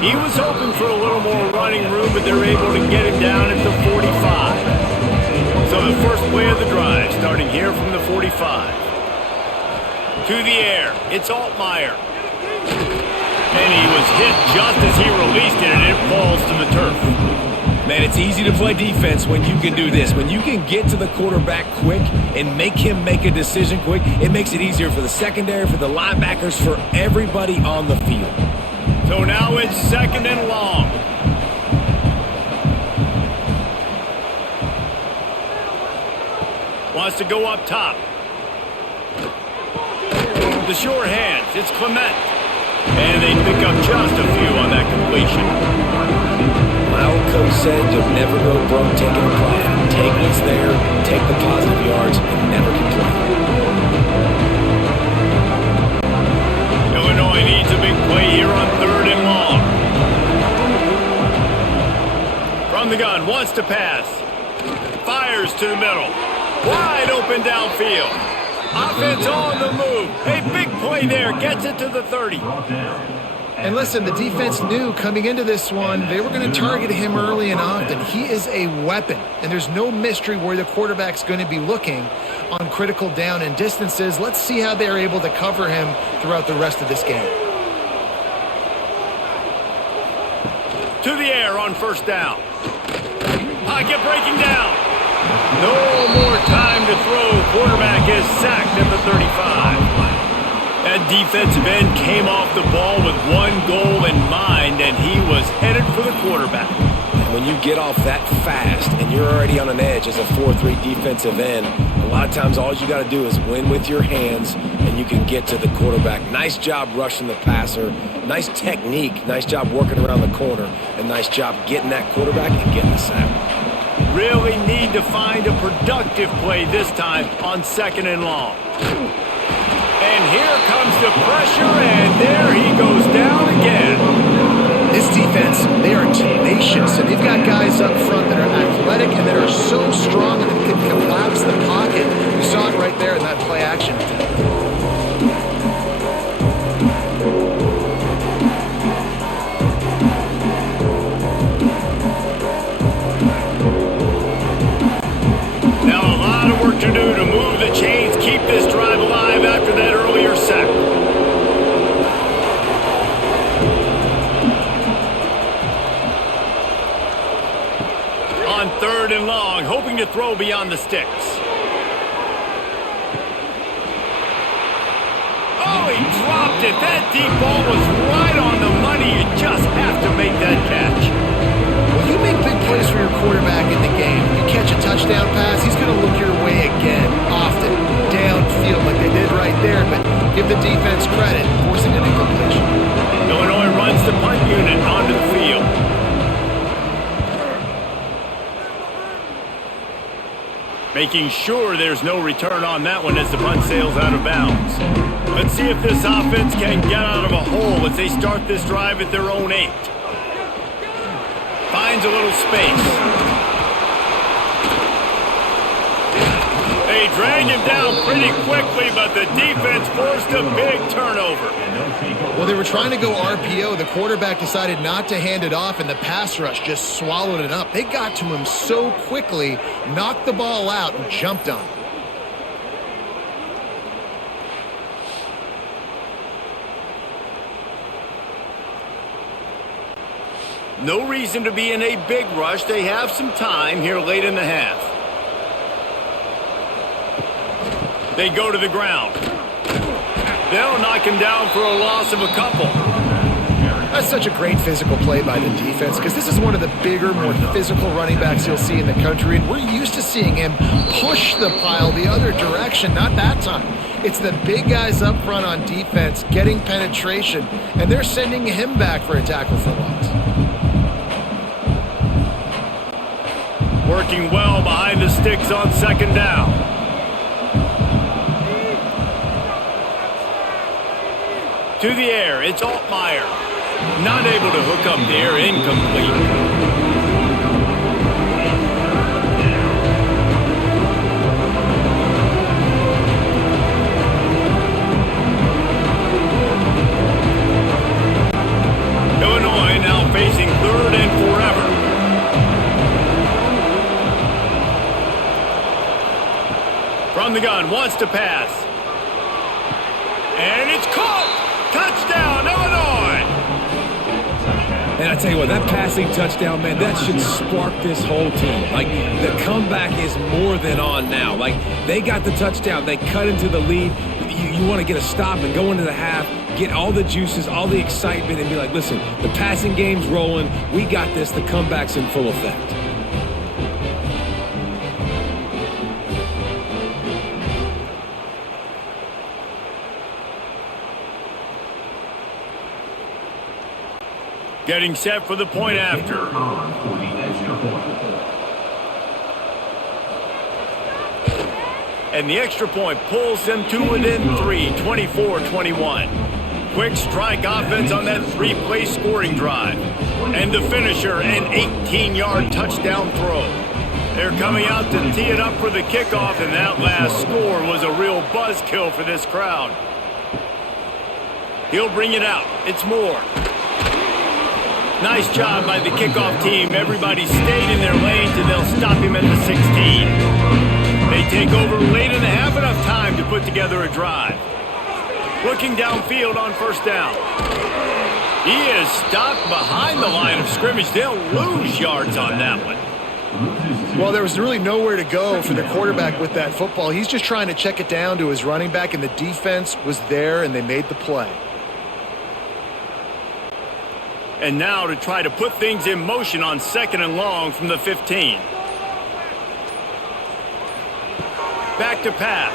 He was hoping for a little more running room, but they're able to get him down at the 45. So the first play of the drive starting here from the 45. To the air, it's Altmaier. And he was hit just as he released it, and it falls to the turf. Man, it's easy to play defense when you can do this. When you can get to the quarterback quick and make him make a decision quick, it makes it easier for the secondary, for the linebackers, for everybody on the field. So now it's 2nd and long. Wants to go up top. The sure hands. It's Clement. And they pick up just a few on that completion. My old coach said you'll never go broke taking a play. Take what's there, take the positive yards, and never complain. Illinois needs a big play here on 3rd and long. From the gun, wants to pass. Fires to the middle. Wide open downfield. Offense on the move. A big play there. Gets it to the 30. And listen, the defense knew coming into this one, they were going to target him early and often. He is a weapon, and there's no mystery where the quarterback's going to be looking on critical down and distances. Let's see how they're able to cover him throughout the rest of this game. To the air on 1st down. Pocket breaking down. No more time to throw. Quarterback is sacked at the 35. That defensive end came off the ball with one goal in mind, and he was headed for the quarterback. And when you get off that fast and you're already on an edge as a 4-3 defensive end, a lot of times all you got to do is win with your hands, and you can get to the quarterback. Nice job rushing the passer. Nice technique. Nice job working around the corner. And nice job getting that quarterback and getting the sack. Really need to find a productive play this time on 2nd and long. And here comes the pressure, and there he goes down again. This defense, they are tenacious, and they've got guys up front that are athletic and that are so strong that they can collapse the pocket. We saw it right there in that play action attempt. Now a lot of work to do to move the chains, keep this drive alive after that earlier sack. On 3rd and long, hoping to throw beyond the sticks. Oh, he dropped it. That deep ball was right on the money. You just have to make that catch. Well, you make big plays for your quarterback in the game. You catch a touchdown pass, he's going to look your way again, often, downfield like they did right there, but give the defense credit, forcing an incompletion. Illinois runs the punt unit onto the field. Making sure there's no return on that one as the punt sails out of bounds. Let's see if this offense can get out of a hole as they start this drive at their own 8. Finds a little space. They drag him down pretty quickly, but the defense forced a big turnover. Well, they were trying to go RPO. The quarterback decided not to hand it off, and the pass rush just swallowed it up. They got to him so quickly, knocked the ball out, and jumped on him. No reason to be in a big rush. They have some time here late in the half. They go to the ground. They'll knock him down for a loss of a couple. That's such a great physical play by the defense because this is one of the bigger, more physical running backs you'll see in the country, and we're used to seeing him push the pile the other direction. Not that time. It's the big guys up front on defense getting penetration, and they're sending him back for a tackle for loss. Working well behind the sticks on 2nd down. To the air, it's Altmaier. Not able to hook up there, incomplete. Illinois now facing 3rd and forever. From the gun, wants to pass. And it's caught! Touchdown, Illinois! Man, I tell you what, that passing touchdown, man, that should spark this whole team. Like, the comeback is more than on now. Like, they got the touchdown. They cut into the lead. You want to get a stop and go into the half, get all the juices, all the excitement, and be like, listen, the passing game's rolling. We got this. The comeback's in full effect. Getting set for the point after. On for the extra point. And the extra point pulls them to within 3, 24-21. Quick strike offense on that 3-play scoring drive. And the finisher, an 18-yard touchdown throw. They're coming out to tee it up for the kickoff, and that last score was a real buzzkill for this crowd. He'll bring it out. It's Moore. Nice job by the kickoff team. Everybody stayed in their lanes, and they'll stop him at the 16. They take over late in the half, enough time to put together a drive. Looking downfield on first down. He is stopped behind the line of scrimmage. They'll lose yards on that one. Well, there was really nowhere to go for the quarterback with that football. He's just trying to check it down to his running back, and the defense was there, and they made the play. And now to try to put things in motion on 2nd and long from the 15. Back to pass.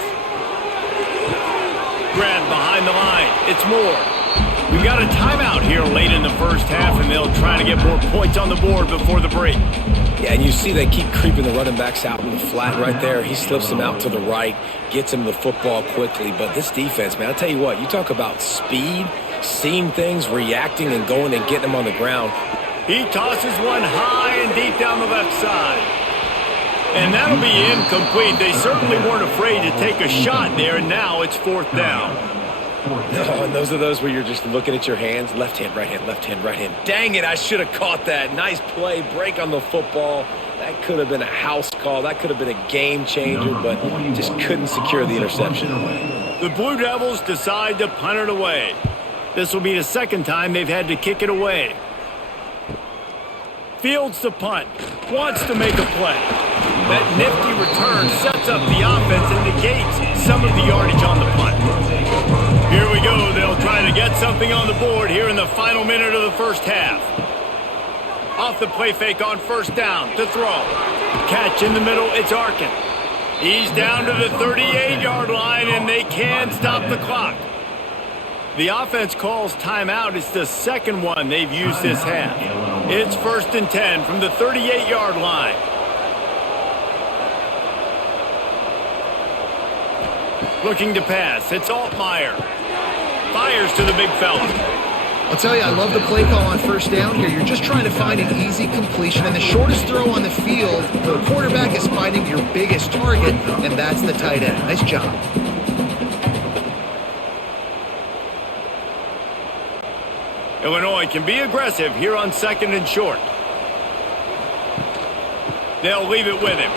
Grabbed behind the line. It's Moore. We've got a timeout here late in the first half, and they'll try to get more points on the board before the break. Yeah, and you see they keep creeping the running backs out in the flat right there. He slips them out to the right, gets him the football quickly. But this defense, man, I'll tell you what, you talk about speed, seeing things, reacting, and going and getting them on the ground. He tosses one high and deep down the left side. And that'll be incomplete. They certainly weren't afraid to take a shot there, and now it's 4th down. No, and those are those where you're just looking at your hands. Left hand, right hand, left hand, right hand. Dang it, I should have caught that. Nice play, break on the football. That could have been a house call. That could have been a game changer, but just couldn't secure the interception. The Blue Devils decide to punt it away. This will be the second time they've had to kick it away. Fields the punt. Wants to make a play. That nifty return sets up the offense and negates some of the yardage on the punt. Here we go. They'll try to get something on the board here in the final minute of the first half. Off the play fake on first down to throw. Catch in the middle. It's Arkin. He's down to the 38-yard line, and they can stop the clock. The offense calls timeout. It's the second one they've used this half. It's 1st and 10 from the 38-yard line. Looking to pass. It's Altmaier. Fires to the big fella. I'll tell you, I love the play call on first down here. You're just trying to find an easy completion, and the shortest throw on the field for a quarterback is finding your biggest target, and that's the tight end. Nice job. Illinois can be aggressive here on 2nd and short. They'll leave it with him.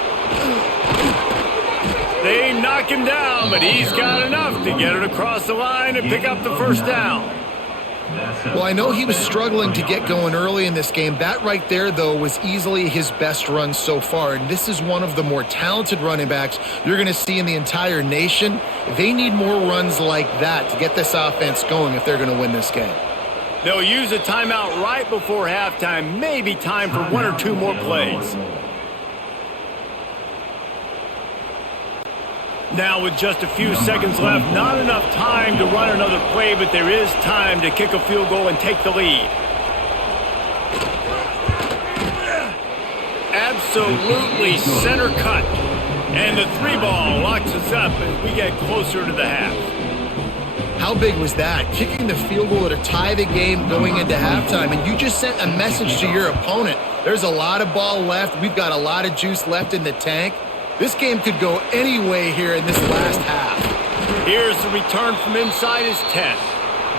They knock him down, but he's got enough to get it across the line and pick up the first down. Well, I know he was struggling to get going early in this game. That right there, though, was easily his best run so far. And this is one of the more talented running backs you're going to see in the entire nation. They need more runs like that to get this offense going if they're going to win this game. They'll use a timeout right before halftime. Maybe time for 1 or 2 more plays. Now with just a few seconds left, not enough time to run another play, but there is time to kick a field goal and take the lead. Absolutely center cut. And the 3-ball locks us up as we get closer to the half. How big was that? Kicking the field goal to tie the game going into halftime, and you just sent a message to your opponent. There's a lot of ball left. We've got a lot of juice left in the tank. This game could go any way here in this last half. Here's the return from inside his 10.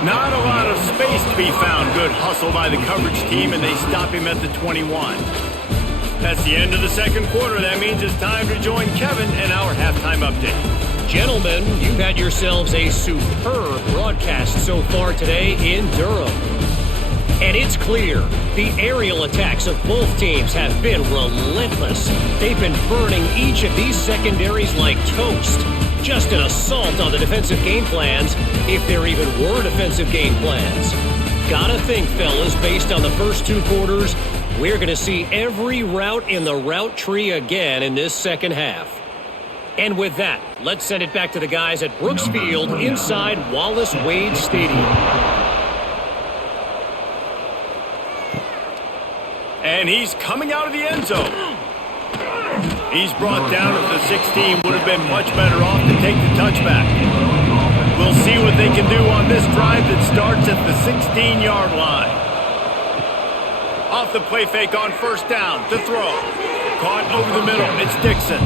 Not a lot of space to be found. Good hustle by the coverage team, and they stop him at the 21. That's the end of the second quarter. That means it's time to join Kevin and our halftime update. Gentlemen, you've had yourselves a superb broadcast so far today in Durham. And it's clear, the aerial attacks of both teams have been relentless. They've been burning each of these secondaries like toast. Just an assault on the defensive game plans, if there even were defensive game plans. Gotta think, fellas, based on the first 2 quarters, we're going to see every route in the route tree again in this second half. And with that, let's send it back to the guys at Brooks Field inside Wallace Wade Stadium. And he's coming out of the end zone. He's brought down at the 16. Would have been much better off to take the touchback. We'll see what they can do on this drive that starts at the 16-yard line. Off the play fake on first down to throw. Caught over the middle. It's Dixon.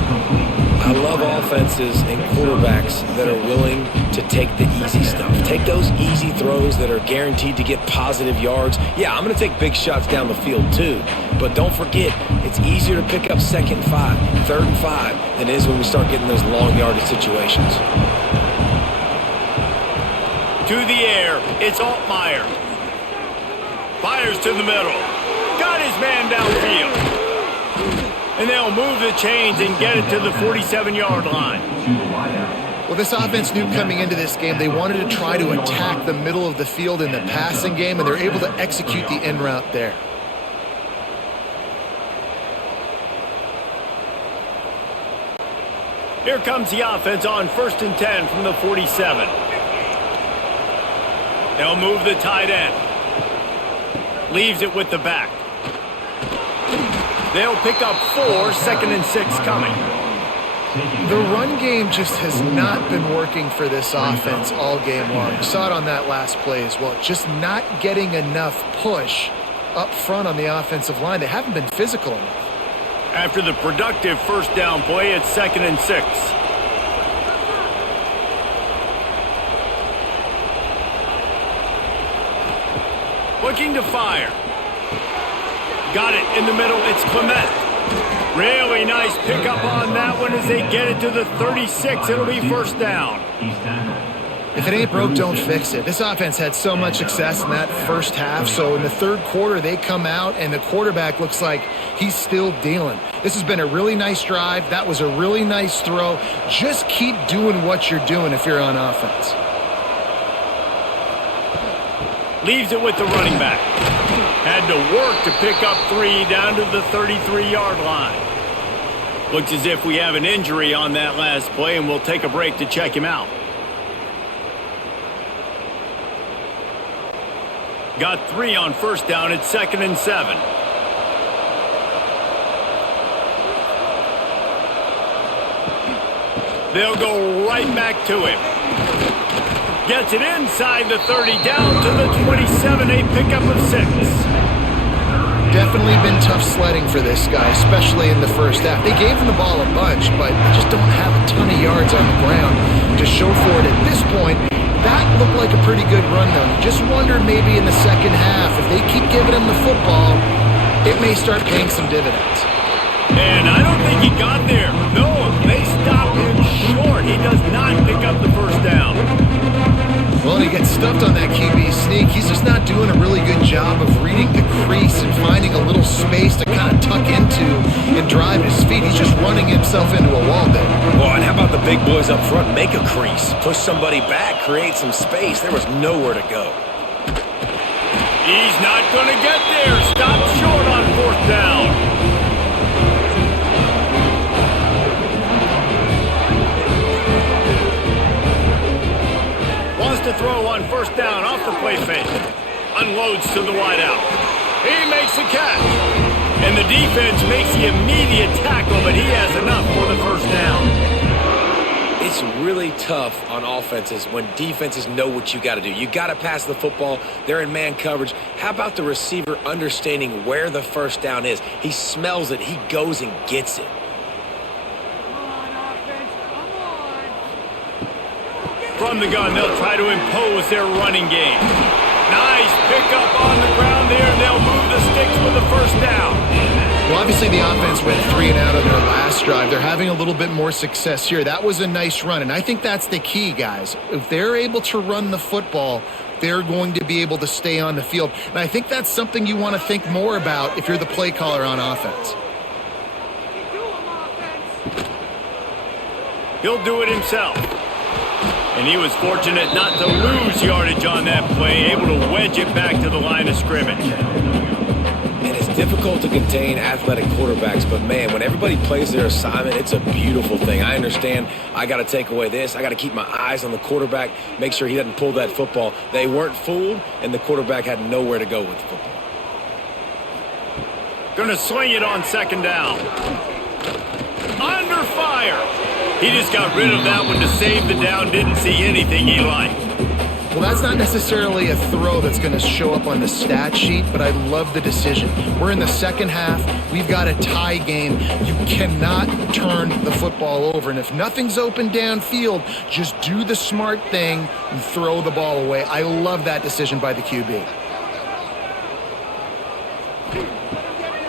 I love offenses and quarterbacks that are willing to take the easy stuff. Take those easy throws that are guaranteed to get positive yards. Yeah, I'm going to take big shots down the field too. But don't forget, it's easier to pick up 2nd and 5, 3rd and 5 than it is when we start getting those long yardage situations. To the air, it's Altmaier. Fires to the middle. Got his man downfield. And they'll move the chains and get it to the 47-yard line. Well, this offense knew coming into this game they wanted to try to attack the middle of the field in the passing game, and they're able to execute the in route there. Here comes the offense on 1st and 10 from the 47. They'll move the tight end. Leaves it with the back. They'll pick up 4, 2nd and 6 coming. The run game just has not been working for this offense all game long. You saw it on that last play as well. Just not getting enough push up front on the offensive line. They haven't been physical enough. After the productive first down play, it's 2nd and 6. Looking to fire. Got it in the middle. It's Clement. Really nice pickup on that one as they get it to the 36. It'll be first down. If it ain't broke, don't fix it. This offense had so much success in that first half, so in the 3rd quarter they come out and the quarterback looks like he's still dealing. This has been a really nice drive. That was a really nice throw. Just keep doing what you're doing if you're on offense. Leaves it with the running back. Had to work to pick up 3 down to the 33-yard line. Looks as if we have an injury on that last play, and we'll take a break to check him out. Got 3 on first down. It's 2nd and 7. They'll go right back to him. Gets it inside the 30, down to the 27, a pickup of 6. Definitely been tough sledding for this guy, especially in the first half. They gave him the ball a bunch, but they just don't have a ton of yards on the ground to show for it at this point. That looked like a pretty good run, though. You just wonder maybe in the second half, if they keep giving him the football, it may start paying some dividends. And I don't think he got there. No, they stopped him short. He does not pick up the first down. Well, and he gets stuffed on that QB sneak. He's just not doing a really good job of reading the crease and finding a little space to kind of tuck into and drive his feet. He's just running himself into a wall there. Well, and how about the big boys up front? Make a crease. Push somebody back. Create some space. There was nowhere to go. He's not going to get there. Stopped short on 4th down. Wants to throw on first down off the play fake. Unloads to the wideout. He makes a catch. And the defense makes the immediate tackle, but he has enough for the first down. It's really tough on offenses when defenses know what you got to do. You got to pass the football. They're in man coverage. How about the receiver understanding where the first down is? He smells it. He goes and gets it. From the gun, they'll try to impose their running game. Nice pickup on the ground there, and they'll move the sticks with the first down. Well, obviously the offense went 3 and out on their last drive. They're having a little bit more success here. That was a nice run, and I think that's the key, guys. If they're able to run the football, they're going to be able to stay on the field. And I think that's something you want to think more about if you're the play caller on offense. He'll do it himself. And he was fortunate not to lose yardage on that play, able to wedge it back to the line of scrimmage. And it's difficult to contain athletic quarterbacks, but man, when everybody plays their assignment, it's a beautiful thing. I understand I got to take away this. I got to keep my eyes on the quarterback, make sure he doesn't pull that football. They weren't fooled, and the quarterback had nowhere to go with the football. Gonna sling it on second down. Under fire. He just got rid of that one to save the down. Didn't see anything he liked. Well, that's not necessarily a throw that's going to show up on the stat sheet, but I love the decision. We're in the second half. We've got a tie game. You cannot turn the football over. And if nothing's open downfield, just do the smart thing and throw the ball away. I love that decision by the QB.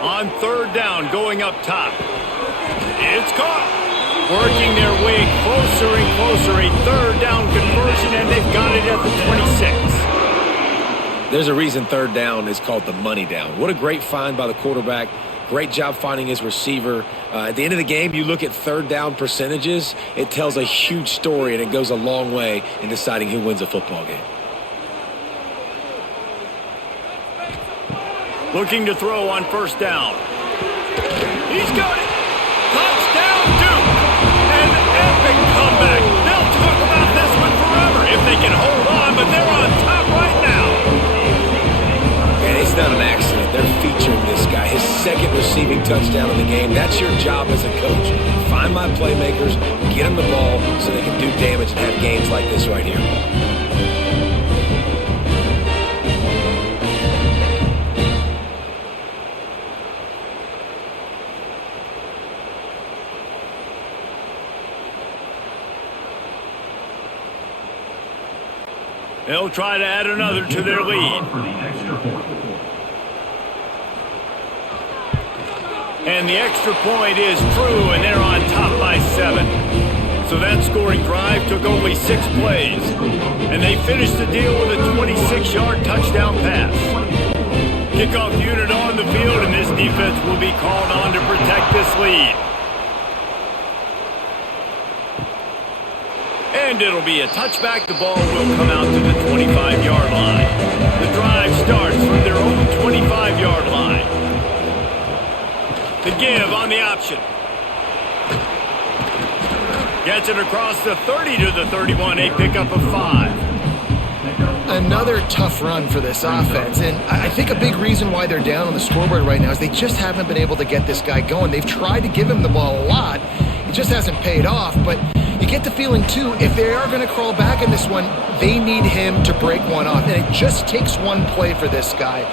On third down, going up top. It's caught. Working their way closer and closer. A third down conversion, and they've got it at the 26. There's a reason third down is called the money down. What a great find by the quarterback. Great job finding his receiver. At the end of the game, you look at third down percentages. It tells a huge story, and it goes a long way in deciding who wins a football game. Looking to throw on first down. He's got it. Touchdown, Duke. An epic comeback. They'll talk about this one forever if they can hold on, but they're on top right now. And it's not an accident. They're featuring this guy. His second receiving touchdown of the game. That's your job as a coach. Find my playmakers, get them the ball so they can do damage and have games like this right here. They'll try to add another to their lead. And the extra point is true, and they're on top by 7. So that scoring drive took only 6 plays. And they finished the deal with a 26-yard touchdown pass. Kickoff unit on the field, and this defense will be called on to protect this lead. And it'll be a touchback. The ball will come out to the 25-yard line. The drive starts from their own 25-yard line. The give on the option. Gets it across the 30 to the 31, a pickup of 5. Another tough run for this offense, and I think a big reason why they're down on the scoreboard right now is they just haven't been able to get this guy going. They've tried to give him the ball a lot. It just hasn't paid off, but you get the feeling, too, if they are going to crawl back in this one, they need him to break one off. And it just takes one play for this guy.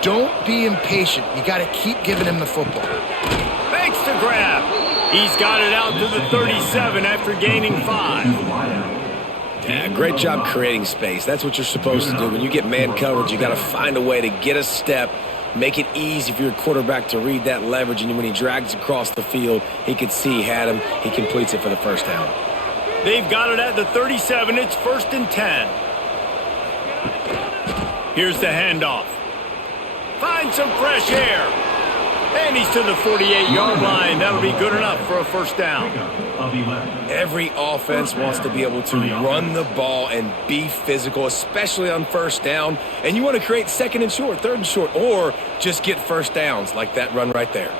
Don't be impatient. You got to keep giving him the football. Thanks to grab. He's got it out to the 37 after gaining 5. Yeah, great job creating space. That's what you're supposed to do. When you get man coverage, you got to find a way to get a step, make it easy for your quarterback to read that leverage, and when he drags across the field, he can see he had him. He completes it for the first down. They've got it at the 37. It's 1st and 10. Here's the handoff. Find some fresh air. And he's to the 48-yard line. That'll be good enough for a first down. Every offense wants to be able to run the ball and be physical, especially on first down. And you want to create second and short, third and short, or just get first downs like that run right there.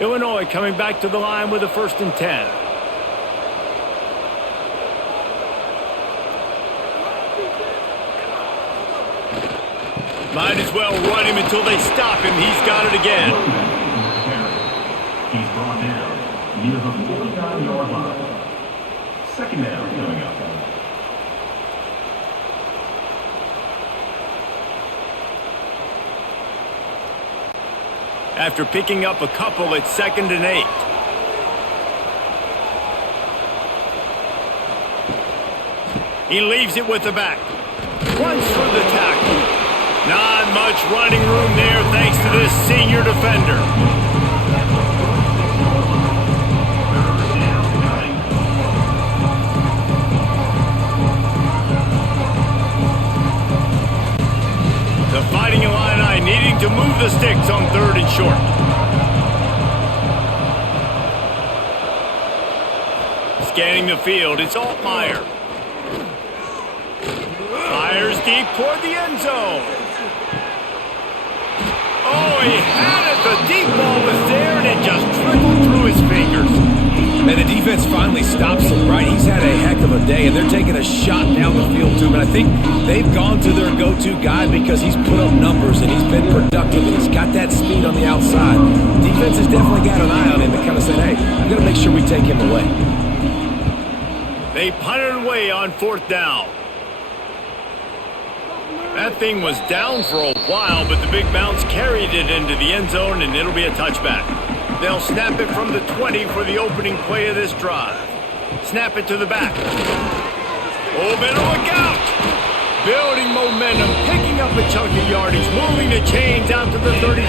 Illinois coming back to the line with a 1st and 10. Might as well run him until they stop him. He's got it again. He's brought down near the 49-yard line. Second down coming up. After picking up a couple, it's 2nd and 8. He leaves it with the back. Runs through the tackle. Not much running room there thanks to this senior defender. the sticks on 3rd and short. Scanning the field, it's Altmaier. Fires deep toward the end zone. Oh, he had it. The deep ball was there, and it just trickled through his fingers. And the defense finally stops him, right? He's had a heck of a day, and they're taking a shot down the field to him. And I think they've gone to their go-to guy because he's put up numbers, and he's been productive, and he's got that speed on the outside. Defense has definitely got an eye on him and kind of said, hey, I'm going to make sure we take him away. They punted away on 4th down. That thing was down for a while, but the big bounce carried it into the end zone, and it'll be a touchback. They'll snap it from the 20 for the opening play of this drive. Snap it to the back. Oh, better look out! Building momentum, picking up a chunk of yardage, moving the chains out to the 34.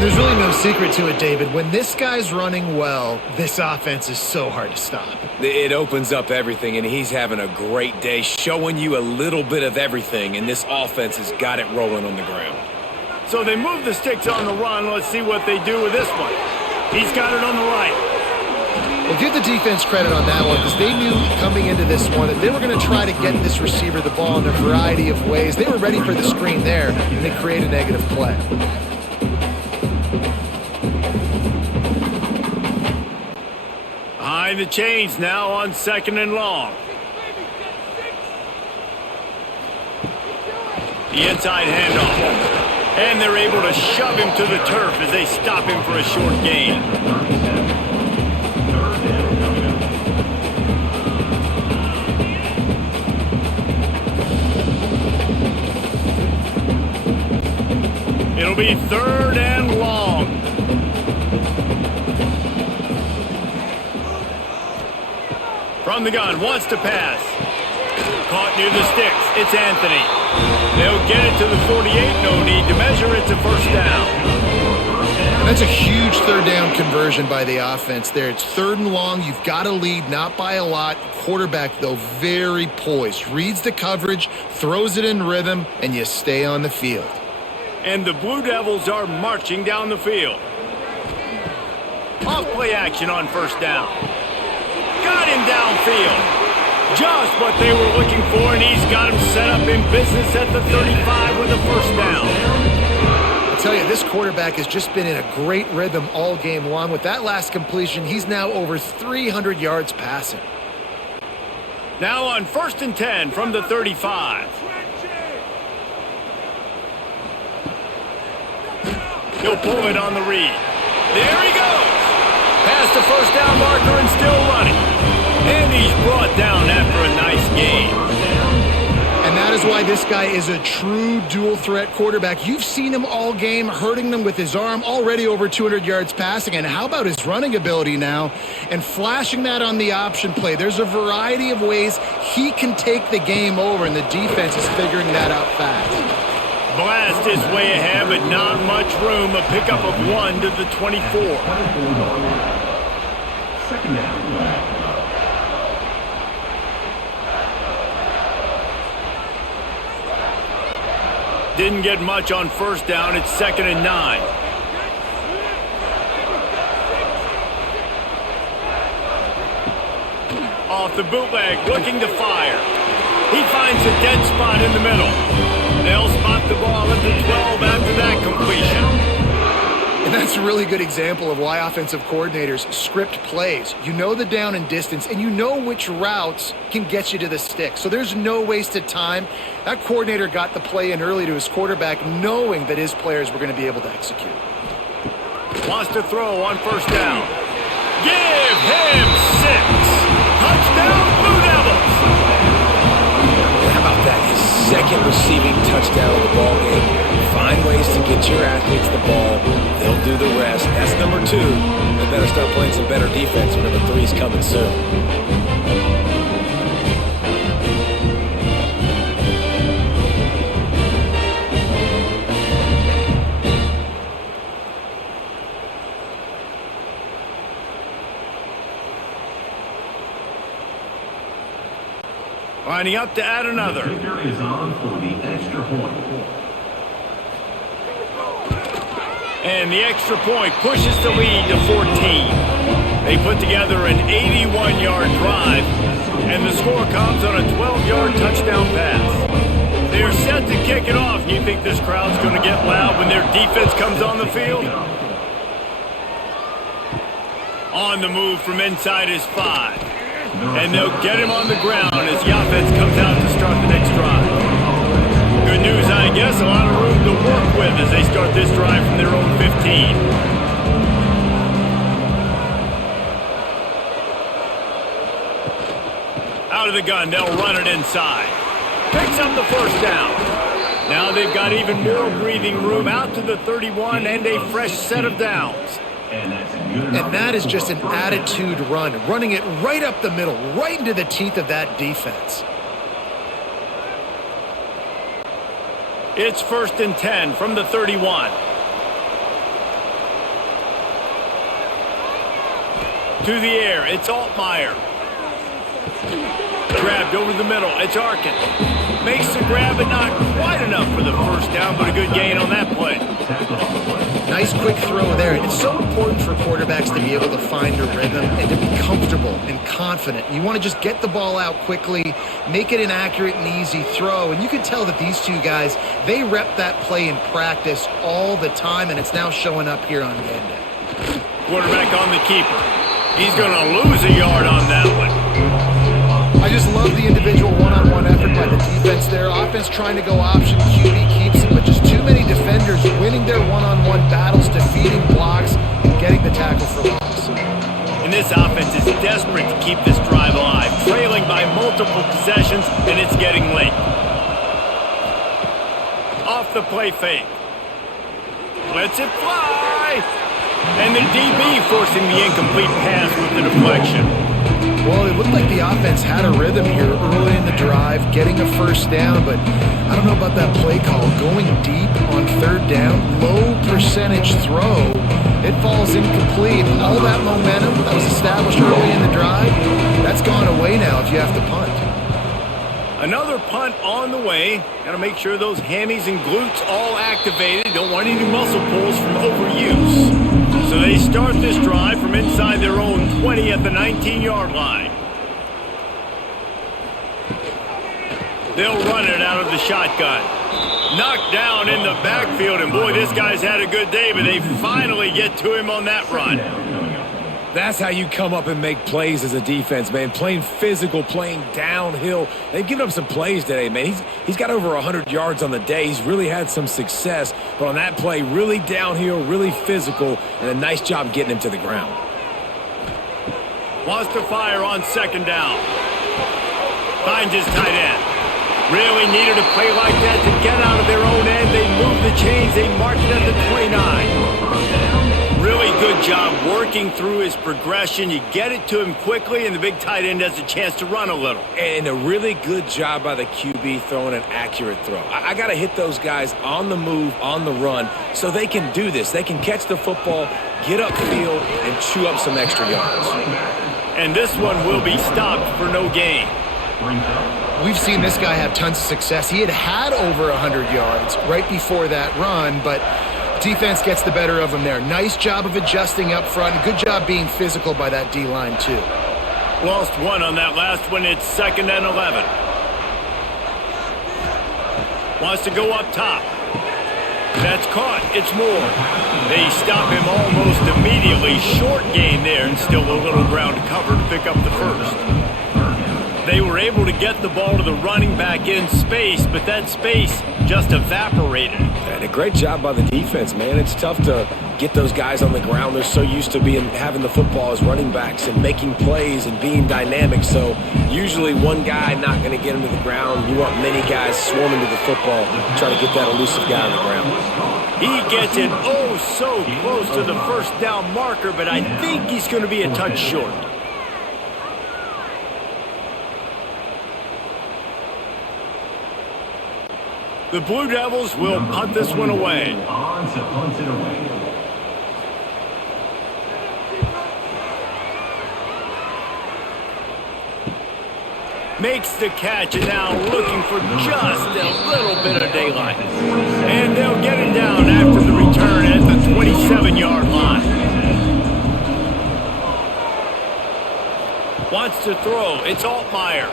There's really no secret to it, David. When this guy's running well, this offense is so hard to stop. It opens up everything, and he's having a great day, showing you a little bit of everything, and this offense has got it rolling on the ground. So they move the sticks on the run. Let's see what they do with this one. He's got it on the right. Well, give the defense credit on that one because they knew coming into this one that they were going to try to get this receiver the ball in a variety of ways. They were ready for the screen there, and they create a negative play. Behind the chains now on 2nd and long. The inside handoff. And they're able to shove him to the turf as they stop him for a short gain. It'll be 3rd and long. From the gun, wants to pass. Caught near the sticks. It's Anthony. They'll get it to the 48. No need to measure. It's a 1st down. And that's a huge 3rd down conversion by the offense there. It's 3rd and long. You've got to lead, not by a lot. Quarterback, though, very poised. Reads the coverage, throws it in rhythm, and you stay on the field. And the Blue Devils are marching down the field. Off play action on 1st down. Got him downfield. Just what they were looking for, and he's got him set up in business at the 35 with a 1st down. I tell you, this quarterback has just been in a great rhythm all game long. With that last completion, he's now over 300 yards passing. Now on 1st and 10 from the 35. He'll pull it on the read. There he goes. Past the 1st down marker and still running. And he's brought down after a nice game. And that is why this guy is a true dual-threat quarterback. You've seen him all game, hurting them with his arm, already over 200 yards passing. And how about his running ability now? And flashing that on the option play. There's a variety of ways he can take the game over, and the defense is figuring that out fast. Blast is way ahead, but not much room. A pickup of 1 to the 24. 2nd down. Didn't get much on 1st down. It's 2nd and 9. Off the bootleg, looking to fire. He finds a dead spot in the middle. They'll spot the ball at the 12 after that completion. And that's a really good example of why offensive coordinators script plays. You know the down and distance, and you know which routes can get you to the stick. So there's no wasted time. That coordinator got the play in early to his quarterback, knowing that his players were going to be able to execute. Wants to throw on 1st down. Give him 6. Touchdown, Blue Devils. How about that? His 2nd receiving touchdown of the ball game. Find ways to get your athletes the ball. They'll do the rest. That's number 2. They better start playing some better defense. Number 3 is coming soon. Lining up to add another. The kicker is on for the extra point. And the extra point pushes the lead to 14. They put together an 81-yard drive, and the score comes on a 12-yard touchdown pass. They're set to kick it off. You think this crowd's going to get loud when their defense comes on the field? On the move from inside his 5. And they'll get him on the ground as the offense comes out to start the next drive. Good news, I guess, a lot of room to work with as they start this drive from their own 15. Out of the gun, they'll run it inside. Picks up the first down. Now they've got even more breathing room out to the 31 and a fresh set of downs. And that is just an attitude run, running it right up the middle, right into the teeth of that defense. It's 1st and 10 from the 31. To the air, it's Altmaier. Grabbed over the middle, it's Arkin. Makes the grab, but not quite enough for the first down, but a good gain on that play. Nice quick throw there. It's so important for quarterbacks to be able to find a rhythm and to be comfortable and confident. You want to just get the ball out quickly, make it an accurate and easy throw. And you can tell that these two guys, they rep that play in practice all the time, and it's now showing up here on game day. Quarterback on the keeper. He's going to lose a yard on that one. I just love the individual one-on-one effort by the defense there. Offense trying to go option, QB keeps it, but just too many defenders winning their one-on-one battles, defeating blocks, and getting the tackle for loss. And this offense is desperate to keep this drive alive, trailing by multiple possessions, and it's getting late. Off the play fake. Lets it fly! And the DB forcing the incomplete pass with the deflection. Well, it looked like the offense had a rhythm here early in the drive, getting a first down, but I don't know about that play call. Going deep on 3rd down, low percentage throw, it falls incomplete. All that momentum that was established early in the drive, that's gone away now if you have to punt. Another punt on the way. Got to make sure those hammies and glutes all activated. Don't want any muscle pulls from overuse. So they start this drive from inside their own 20 at the 19-yard line. They'll run it out of the shotgun. Knocked down in the backfield, and boy, this guy's had a good day, but they finally get to him on that run. That's how you come up and make plays as a defense, man. Playing physical, playing downhill. They've given up some plays today, man. He's got over 100 yards on the day. He's really had some success. But on that play, really downhill, really physical, and a nice job getting him to the ground. Wants to fire on 2nd down. Finds his tight end. Really needed a play like that to get out of their own end. They move the chains. They mark it at the 29. Really good job working through his progression. You get it to him quickly, and the big tight end has a chance to run a little. And a really good job by the QB throwing an accurate throw. I got to hit those guys on the move, on the run, so they can do this. They can catch the football, get upfield, and chew up some extra yards. And this one will be stopped for no gain. We've seen this guy have tons of success. He had over 100 yards right before that run, but defense gets the better of him there. Nice job of adjusting up front. Good job being physical by that D-line, too. Lost one on that last one. It's 2nd and 11. Wants to go up top. That's caught. It's Moore. They stop him almost immediately. Short gain there, and still a little ground to cover to pick up the first. They were able to get the ball to the running back in space, but that space just evaporated. And a great job by the defense, man. It's tough to get those guys on the ground. They're so used to having the football as running backs and making plays and being dynamic. So usually one guy not going to get him to the ground. You want many guys swarming to the football, trying to get that elusive guy on the ground. He gets it oh so close to the first down marker, but I think he's going to be a touch short. The Blue Devils will punt this one away. On to punt it away. Makes the catch, and now looking for just a little bit of daylight. And they'll get it down after the return at the 27-yard line. Wants to throw. It's Altmaier.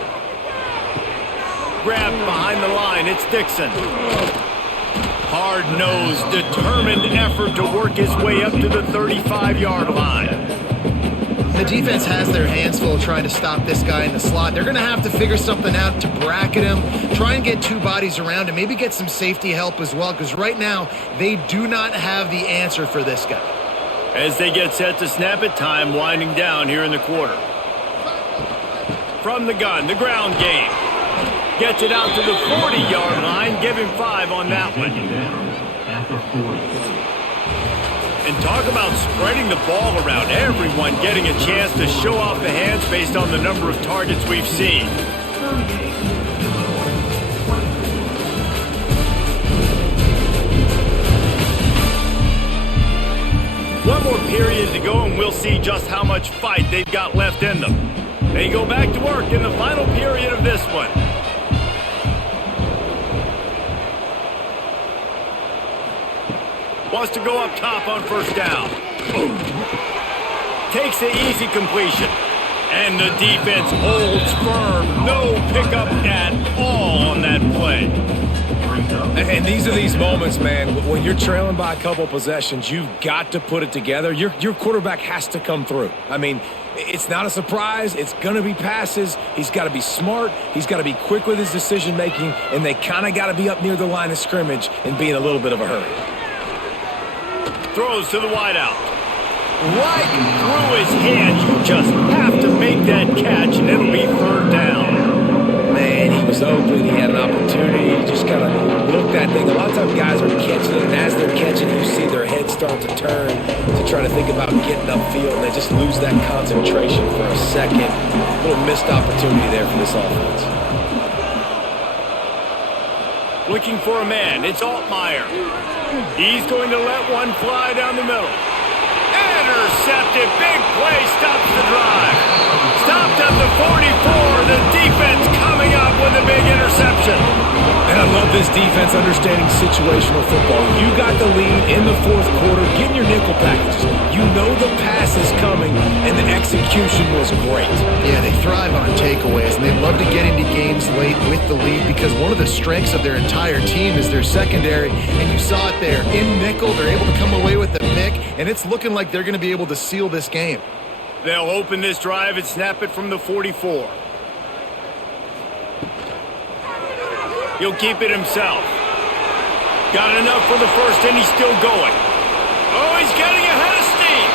Grabbed behind the line. It's Dixon. Hard-nosed, determined effort to work his way up to the 35-yard line. The defense has their hands full trying to stop this guy in the slot. They're going to have to figure something out to bracket him, try and get two bodies around him, maybe get some safety help as well, because right now they do not have the answer for this guy. As they get set to snap it, time winding down here in the quarter. From the gun, the ground game. Gets it out to the 40-yard line. Give him 5 on that one. And talk about spreading the ball around. Everyone getting a chance to show off the hands based on the number of targets we've seen. One more period to go, and we'll see just how much fight they've got left in them. They go back to work in the final period of this one. Wants to go up top on first down. Takes the easy completion. And the defense holds firm. No pickup at all on that play. And these are these moments, man, when you're trailing by a couple possessions, you've got to put it together. Your quarterback has to come through. I mean, it's not a surprise. It's going to be passes. He's got to be smart. He's got to be quick with his decision-making, and they kind of got to be up near the line of scrimmage and be in a little bit of a hurry. Throws to the wideout. Right through his hands. You just have to make that catch, and it'll be third down. Man, he was open. He had an opportunity. He just kind of looked that thing. A lot of times guys are catching it, and as they're catching it, you see their head start to turn to try to think about getting upfield, and they just lose that concentration for a second. A little missed opportunity there for this offense. Looking for a man. It's Altmaier. He's going to let one fly down the middle. Intercepted. Big play. Stops the drive. Stopped at the 44. The defense coming up with a big interception. And I love this defense understanding situational football. You got the lead in the fourth quarter. Get in your nickel packages. You know the pass is coming, and the execution was great. Yeah, they thrive on takeaways, and they love to get into games late with the lead because one of the strengths of their entire team is their secondary, and you saw it there. In nickel, they're able to come away with the pick, and it's looking like they're going to be able to seal this game. They'll open this drive and snap it from the 44. He'll keep it himself. Got enough for the first, and he's still going. Oh, he's getting ahead of steam.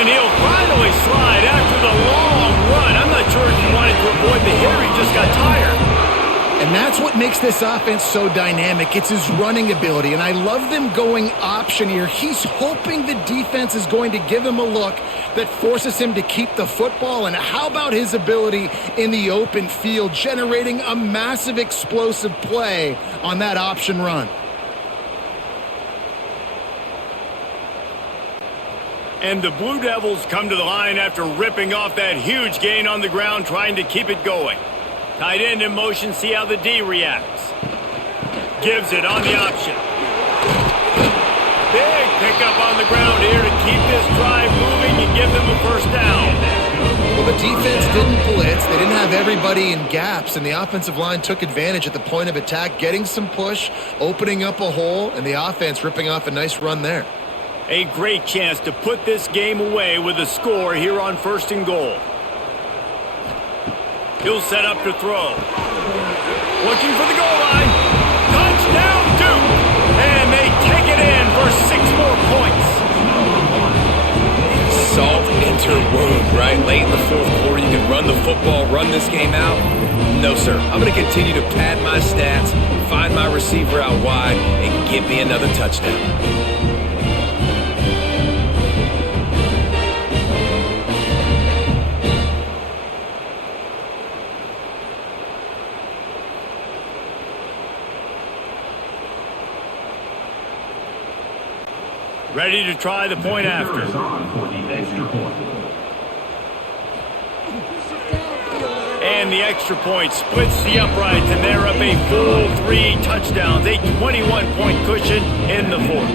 And he'll finally slide after the long run. I'm not sure if he wanted to avoid the hit or he just got tired. And that's what makes this offense so dynamic. It's his running ability, and I love them going option here. He's hoping the defense is going to give him a look that forces him to keep the football. And how about his ability in the open field, generating a massive explosive play on that option run? And the Blue Devils come to the line after ripping off that huge gain on the ground, trying to keep it going. Tight end in motion, see how the D reacts. Gives it on the option. Big pickup on the ground here to keep this drive moving and give them a first down. Well, the defense didn't blitz. They didn't have everybody in gaps, and the offensive line took advantage at the point of attack, getting some push, opening up a hole, and the offense ripping off a nice run there. A great chance to put this game away with a score here on first and goal. He'll set up to throw. Looking for the goal line. Touchdown, Duke! And they take it in for 6 more points. Salt into wound, right? Late in the fourth quarter, you can run the football, run this game out. No, sir. I'm going to continue to pad my stats, find my receiver out wide, and give me another touchdown. Ready to try the point after. And the extra point splits the uprights, and they're up a full 3 touchdowns, a 21-point cushion in the fourth.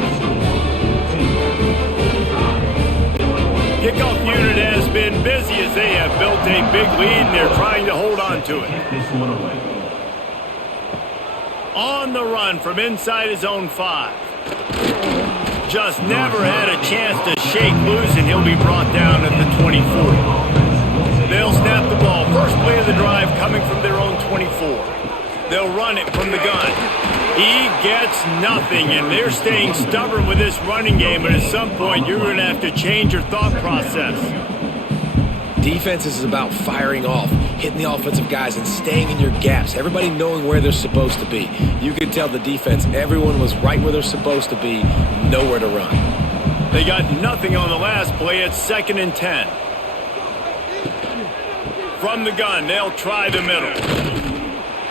Kickoff unit has been busy as they have built a big lead and they're trying to hold on to it. This one away. On the run from inside his own 5. Just never had a chance to shake loose, and he'll be brought down at the 24. They'll snap the ball. First play of the drive coming from their own 24. They'll run it from the gun. He gets nothing, and they're staying stubborn with this running game, but at some point you're going to have to change your thought process. Defense is about firing off, hitting the offensive guys, and staying in your gaps. Everybody knowing where they're supposed to be. You could tell the defense, everyone was right where they're supposed to be, nowhere to run. They got nothing on the last play. It's 2nd and 10. From the gun, they'll try the middle.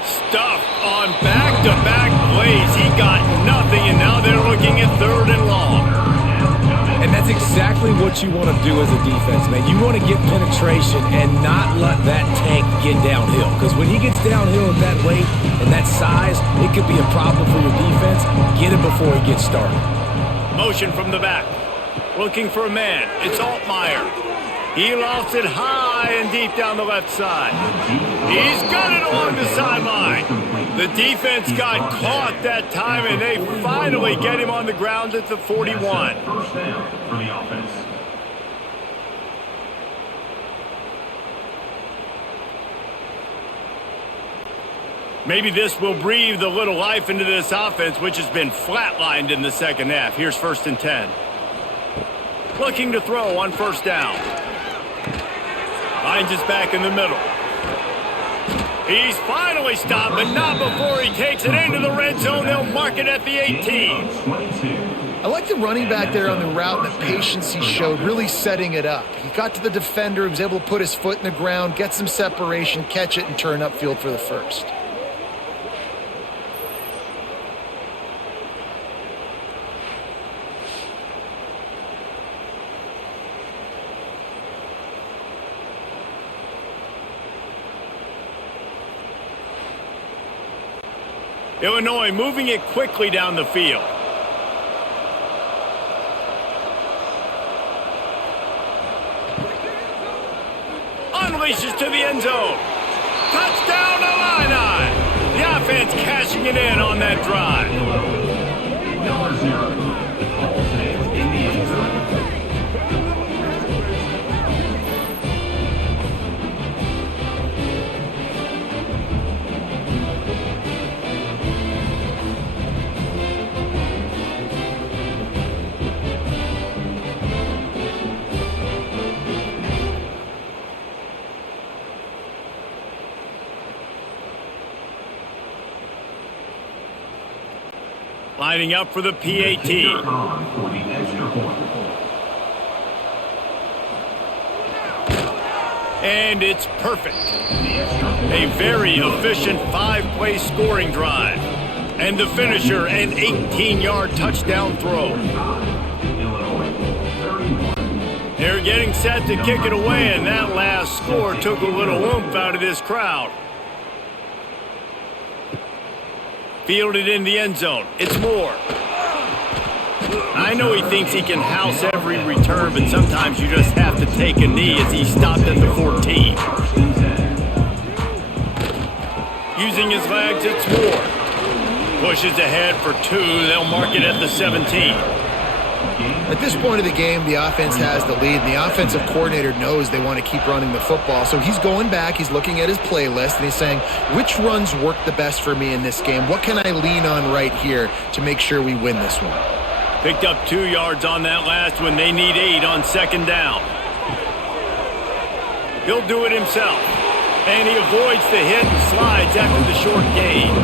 Stuffed on back-to-back plays. He got nothing, and now they're looking at 3rd and long. And that's exactly what you want to do as a defense, man. You want to get penetration and not let that tank get downhill. Because when he gets downhill at that weight and that size, it could be a problem for your defense. Get him before he gets started. Motion from the back. Looking for a man. It's Altmaier. He lofts it high and deep down the left side. He's got it along the sideline. The defense got caught that time, and they finally get him on the ground at the 41. First down for the offense. Maybe this will breathe a little life into this offense, which has been flatlined in the second half. Here's 1st and 10. Looking to throw on 1st down. Finds his back in the middle. He's finally stopped, but not before he takes it into the red zone. They'll mark it at the 18. I like the running back there on the route and the patience he showed, really setting it up. He got to the defender, he was able to put his foot in the ground, get some separation, catch it, and turn upfield for the first. Illinois moving it quickly down the field. Unleashes to the end zone. Touchdown Illini! The offense cashing it in on that drive. Number 0. Ball saves in the end zone. Lining up for the PAT. For the extra point. And it's perfect. A very efficient 5-play scoring drive. And the finisher, an 18-yard touchdown throw. They're getting set to kick it away, and that last score took a little oomph out of this crowd. Fielded in the end zone. It's Moore. I know he thinks he can house every return, but sometimes you just have to take a knee as he stopped at the 14. Using his legs, it's Moore. Pushes ahead for 2. They'll mark it at the 17. At this point of the game, the offense has the lead, and the offensive coordinator knows they want to keep running the football. So he's going back, he's looking at his playlist, and he's saying, which runs work the best for me in this game? What can I lean on right here to make sure we win this one? Picked up 2 yards on that last one. They need 8 on 2nd down. He'll do it himself. And he avoids the hit and slides after the short gain.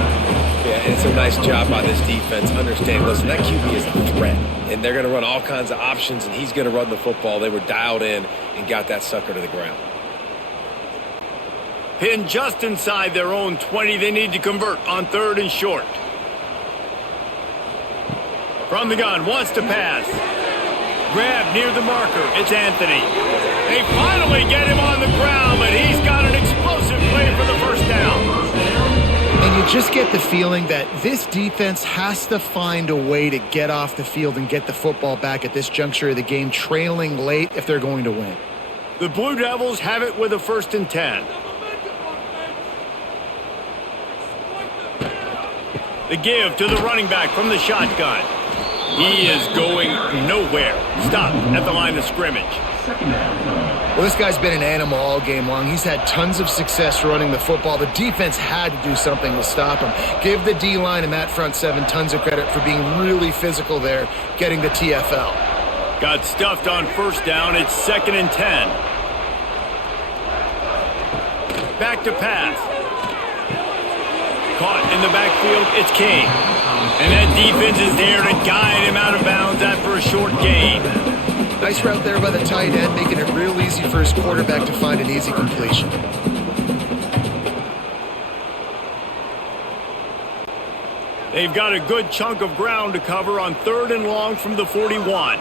Yeah, it's a nice job by this defense. Understand, listen, that QB is a threat. And they're going to run all kinds of options, and he's going to run the football. They were dialed in and got that sucker to the ground. Pinned just inside their own 20. They need to convert on 3rd and short. From the gun, wants to pass. Grab near the marker. It's Anthony. They finally get him on the ground, but he's got an explosive play for the 1st down. And you just get the feeling that this defense has to find a way to get off the field and get the football back at this juncture of the game, trailing late if they're going to win. The Blue Devils have it with a 1st and 10. The give to the running back from the shotgun. He is going nowhere. Stop at the line of scrimmage. Well, this guy's been an animal all game long. He's had tons of success running the football. The defense had to do something to stop him. Give the D-line and that front seven tons of credit for being really physical there, getting the TFL. Got stuffed on 1st down. It's 2nd and 10. Back to pass. Caught in the backfield, it's King. And that defense is there to guide him out of bounds after a short gain. Nice route there by the tight end, making it real easy for his quarterback to find an easy completion. They've got a good chunk of ground to cover on 3rd and long from the 41.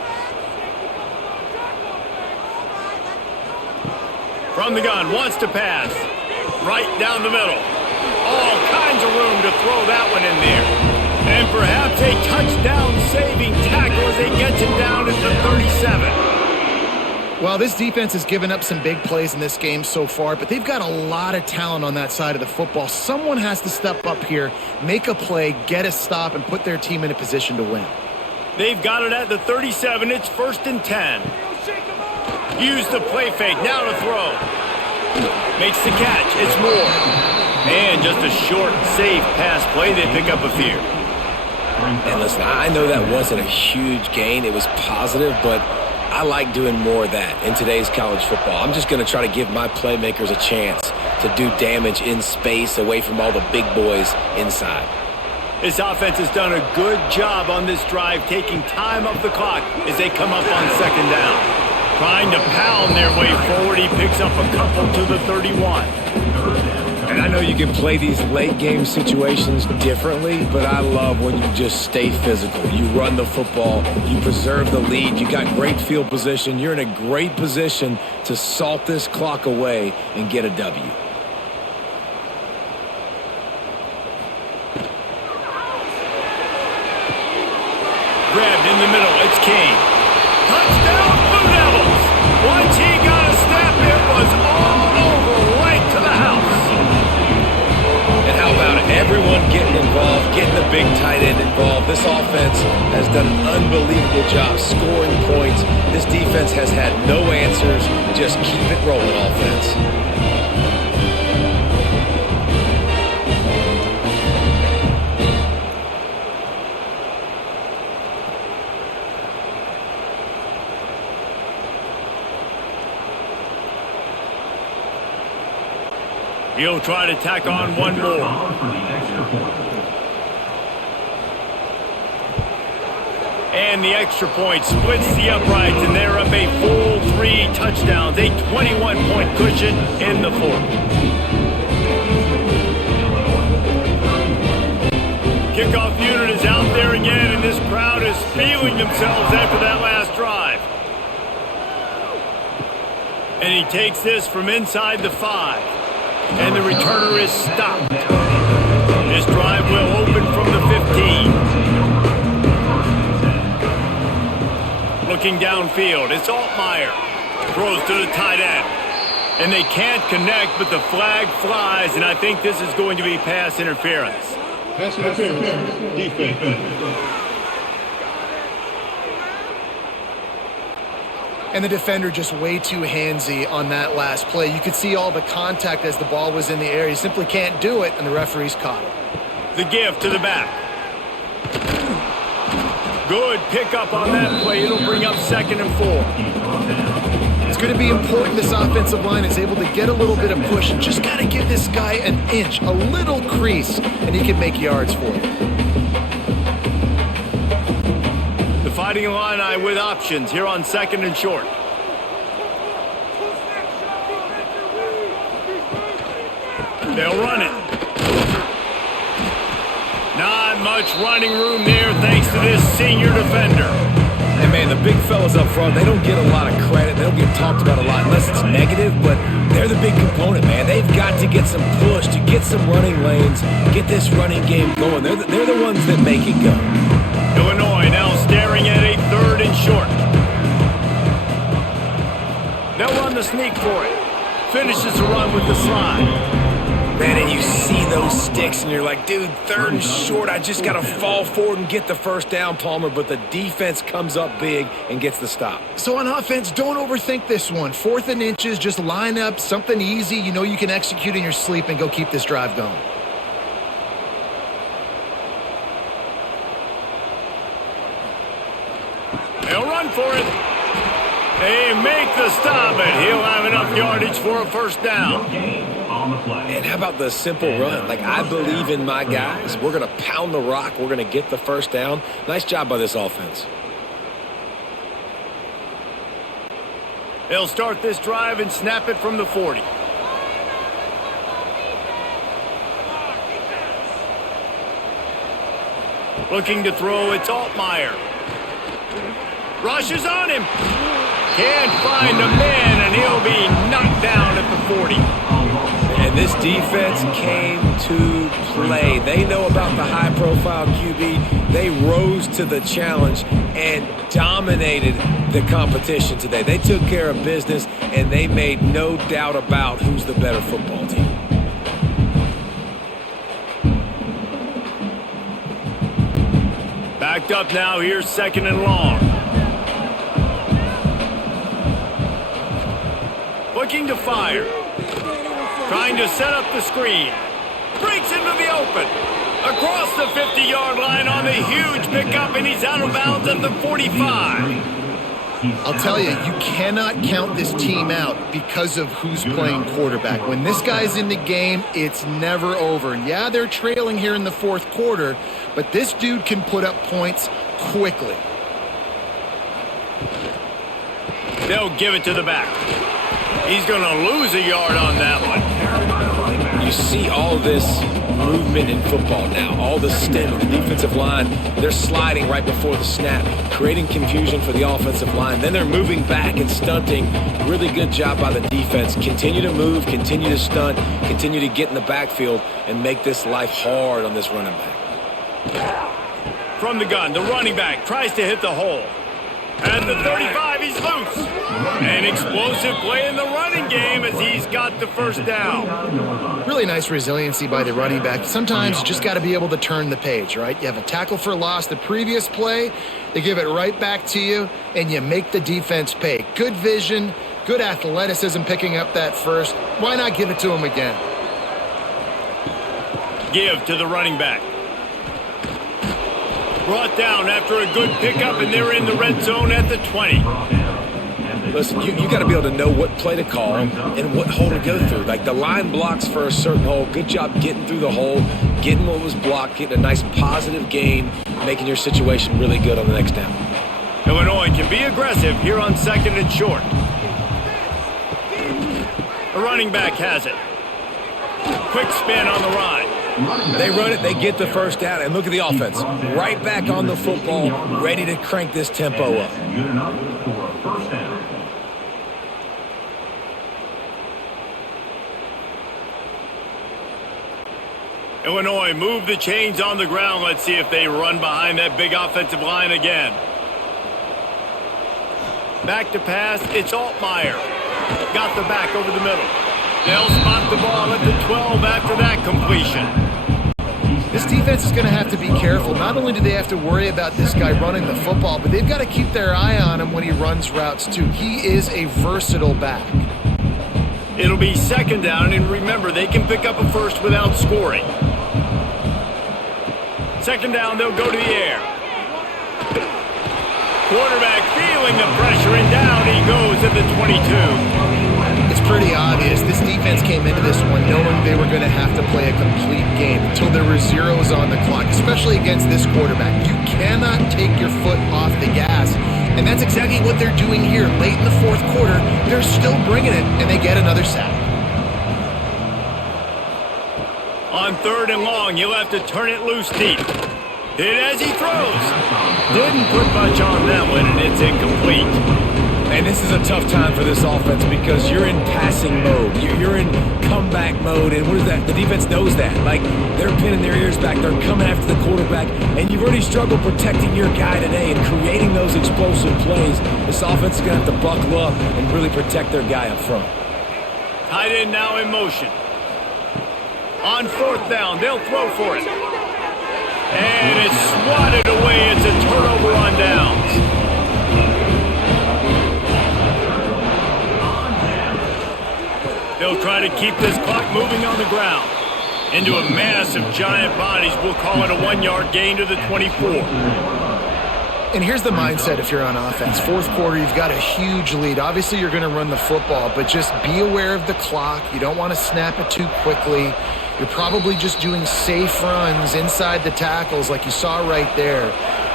From the gun, wants to pass. Right down the middle. All kinds of room to throw that one in there. And perhaps a touchdown-saving tackle as they get him down at the 37. Well, this defense has given up some big plays in this game so far, but they've got a lot of talent on that side of the football. Someone has to step up here, make a play, get a stop, and put their team in a position to win. They've got it at the 37. It's 1st and 10. Use the play fake. Now to throw. Makes the catch. It's Moore. And just a short, safe pass play. They pick up a few. And listen, I know that wasn't a huge gain. It was positive, but I like doing more of that in today's college football. I'm just going to try to give my playmakers a chance to do damage in space away from all the big boys inside. This offense has done a good job on this drive, taking time off the clock as they come up on 2nd down. Trying to pound their way forward, he picks up a couple to the 31. And I know you can play these late game situations differently, but I love when you just stay physical. You run the football, you preserve the lead, you got great field position, you're in a great position to salt this clock away and get a W. Grabbed in the middle, it's King. Touchdown, Blue Devils! Once he got a snap, it was all over, right to the house. And how about everyone getting involved, getting the big tight end involved? This offense has done an unbelievable job scoring points. This defense has had no answers. Just keep it rolling, offense. He'll try to tack on one more. And the extra point splits the uprights, and they're up a full 3 touchdowns, a 21-point cushion in the 4th. Kickoff unit is out there again, and this crowd is feeling themselves after that last drive. And he takes this from inside the 5. And the returner is stopped. This drive will open from the 15. Looking downfield, it's Altmaier. Throws to the tight end. And they can't connect, but the flag flies, and I think this is going to be pass interference. Pass interference, defense. And the defender just way too handsy on that last play. You could see all the contact as the ball was in the air. He simply can't do it, and the referees caught it. The give to the back. Good pickup on that play. It'll bring up 2nd and 4. It's going to be important this offensive line is able to get a little bit of push. Just got to give this guy an inch, a little crease, and he can make yards for you. The Fighting Illini with options here on 2nd and short. They'll run it. Not much running room there thanks to this senior defender. And And, man, the big fellas up front, they don't get a lot of credit. They don't get talked about a lot unless it's negative, but they're the big component, man. They've got to get some push, to get some running lanes, get this running game going. They're the ones that make it go. Illinois now staring at a 3rd and short. They'll run the sneak for it. Finishes the run with the slide. Man, and you see those sticks, and you're like, dude, 3rd and short. I just got to fall forward and get the first down, Palmer. But the defense comes up big and gets the stop. So on offense, don't overthink this one. 4th and inches, just line up something easy you know you can execute in your sleep and go keep this drive going. They'll run for it. They make the stop, and he'll have enough yardage for a first down. On the play. And how about the simple run? Like, I believe in my guys. We're going to pound the rock. We're going to get the first down. Nice job by this offense. They'll start this drive and snap it from the 40. Looking to throw, it's Altmaier. Rushes on him. Can't find a man, and he'll be knocked down at the 40. And this defense came to play. They know about the high-profile QB. They rose to the challenge and dominated the competition today. They took care of business, and they made no doubt about who's the better football team. Backed up now, here's 2nd and long. Looking to fire. Trying to set up the screen. Breaks into the open. Across the 50-yard line on the huge pickup, and he's out of bounds at the 45. I'll tell you, you cannot count this team out because of who's playing quarterback. When this guy's in the game, it's never over. And yeah, they're trailing here in the 4th quarter, but this dude can put up points quickly. They'll give it to the back. He's going to lose a yard on that one. You see all this movement in football now. All the stem of the defensive line. They're sliding right before the snap, creating confusion for the offensive line. Then they're moving back and stunting. Really good job by the defense. Continue to move, continue to stunt, continue to get in the backfield and make this life hard on this running back. From the gun, the running back tries to hit the hole. At the 35, he's loose. An explosive play in the running game as he's got the first down. Really nice resiliency by the running back. Sometimes you just got to be able to turn the page, right? You have a tackle for loss the previous play, they give it right back to you, and you make the defense pay. Good vision, good athleticism picking up that first. Why not give it to him again? Give to the running back. Brought down after a good pickup, and they're in the red zone at the 20. Listen, you got to be able to know what play to call and what hole to go through. Like, the line blocks for a certain hole. Good job getting through the hole, getting what was blocked, getting a nice positive gain, making your situation really good on the next down. Illinois can be aggressive here on 2nd and short. The running back has it. Quick spin on the ride. They run it, they get the first down, and look at the offense. Right back on the football, ready to crank this tempo up. Good enough for a first down. Illinois move the chains on the ground. Let's see if they run behind that big offensive line again. Back to pass, it's Altmaier. Got the back over the middle. They'll spot the ball at the 12 after that completion. This defense is going to have to be careful. Not only do they have to worry about this guy running the football, but they've got to keep their eye on him when he runs routes too. He is a versatile back. It'll be 2nd down, and remember, they can pick up a first without scoring. 2nd down, they'll go to the air. Quarterback feeling the pressure, and down he goes at the 22. It's pretty obvious. This defense came into this one knowing they were going to have to play a complete game until there were zeros on the clock, especially against this quarterback. You cannot take your foot off the gas, and that's exactly what they're doing here. Late in the 4th quarter, they're still bringing it, and they get another sack. On 3rd and long, you'll have to turn it loose deep. Hit as he throws. Didn't put much on that one, and it's incomplete. And this is a tough time for this offense because you're in passing mode. You're in comeback mode, and what is that? The defense knows that. Like, they're pinning their ears back. They're coming after the quarterback, and you've already struggled protecting your guy today and creating those explosive plays. This offense is going to have to buckle up and really protect their guy up front. Tight end now in motion. On fourth down, they'll throw for it. And it's swatted away. It's a turnover on downs. They'll try to keep this clock moving on the ground. Into a mass of giant bodies. We'll call it a 1-yard gain to the 24. And here's the mindset if you're on offense. Fourth quarter, you've got a huge lead. Obviously, you're going to run the football, but just be aware of the clock. You don't want to snap it too quickly. You're probably just doing safe runs inside the tackles like you saw right there.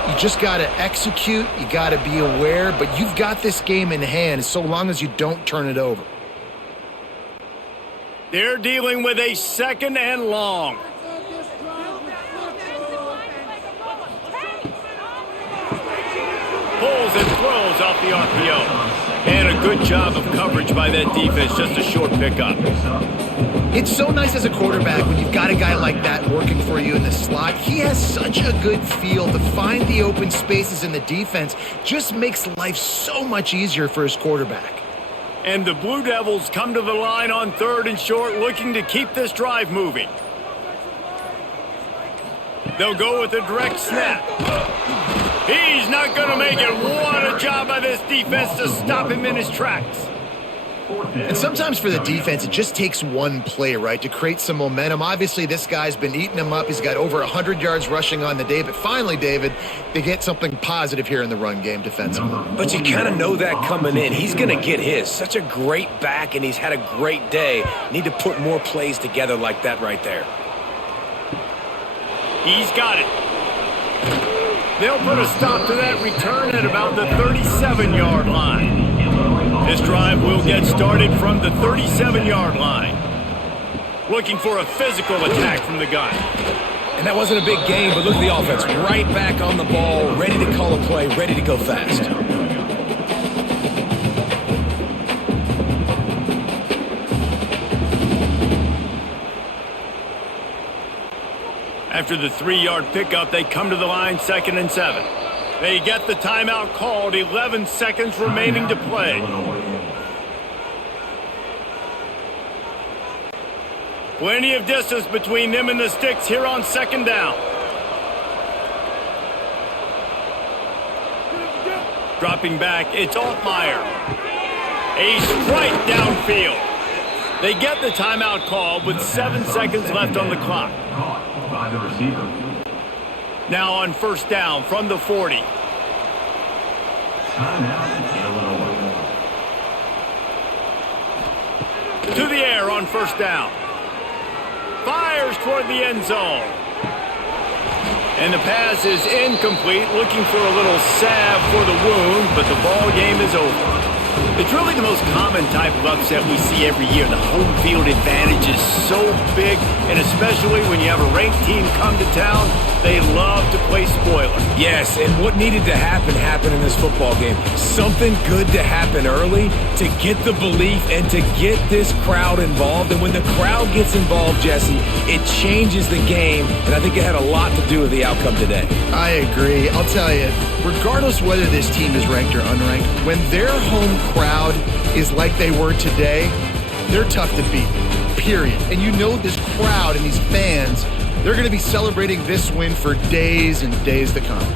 You just got to execute. You got to be aware, but you've got this game in hand so long as you don't turn it over. They're dealing with a second and long. Pulls and throws off the RPO. And a good job of coverage by that defense, just a short pickup. It's so nice as a quarterback when you've got a guy like that working for you in the slot. He has such a good feel to find the open spaces in the defense. Just makes life so much easier for his quarterback. And the Blue Devils come to the line on 3rd and short, looking to keep this drive moving. They'll go with a direct snap. He's not going to make it. What a job by this defense to stop him in his tracks. And sometimes for the defense, it just takes one play, right, to create some momentum. Obviously, this guy's been eating them up. He's got over 100 yards rushing on the day. But finally, David, they get something positive here in the run game defensively. But you kind of know that coming in. He's going to get his. Such a great back, and he's had a great day. Need to put more plays together like that right there. He's got it. They'll put a stop to that return at about the 37-yard line. This drive will get started from the 37-yard line. Looking for a physical attack from the gun. And that wasn't a big gain, but look at the offense. Right back on the ball, ready to call a play, ready to go fast. After the 3-yard pickup, they come to the line 2nd and 7. They get the timeout called, 11 seconds remaining to play. Plenty of distance between them and the sticks here on 2nd down. Dropping back, it's Altmaier. A strike downfield. They get the timeout called with 7 seconds left on the clock. By the receiver. Now on 1st down from the 40. Timeout, Illinois. To the air on 1st down. Fires toward the end zone. And the pass is incomplete, looking for a little salve for the wound, but the ball game is over. It's really the most common type of upset we see every year. The home field advantage is so big, and especially when you have a ranked team come to town, they love to play spoiler. Yes, and what needed to happen happened in this football game. Something good to happen early to get the belief and to get this crowd involved. And when the crowd gets involved, Jesse, it changes the game, and I think it had a lot to do with the outcome today. I agree. I'll tell you, regardless whether this team is ranked or unranked, when their home crowd is like they were today, they're tough to beat, period. And you know this crowd and these fans, they're going to be celebrating this win for days and days to come.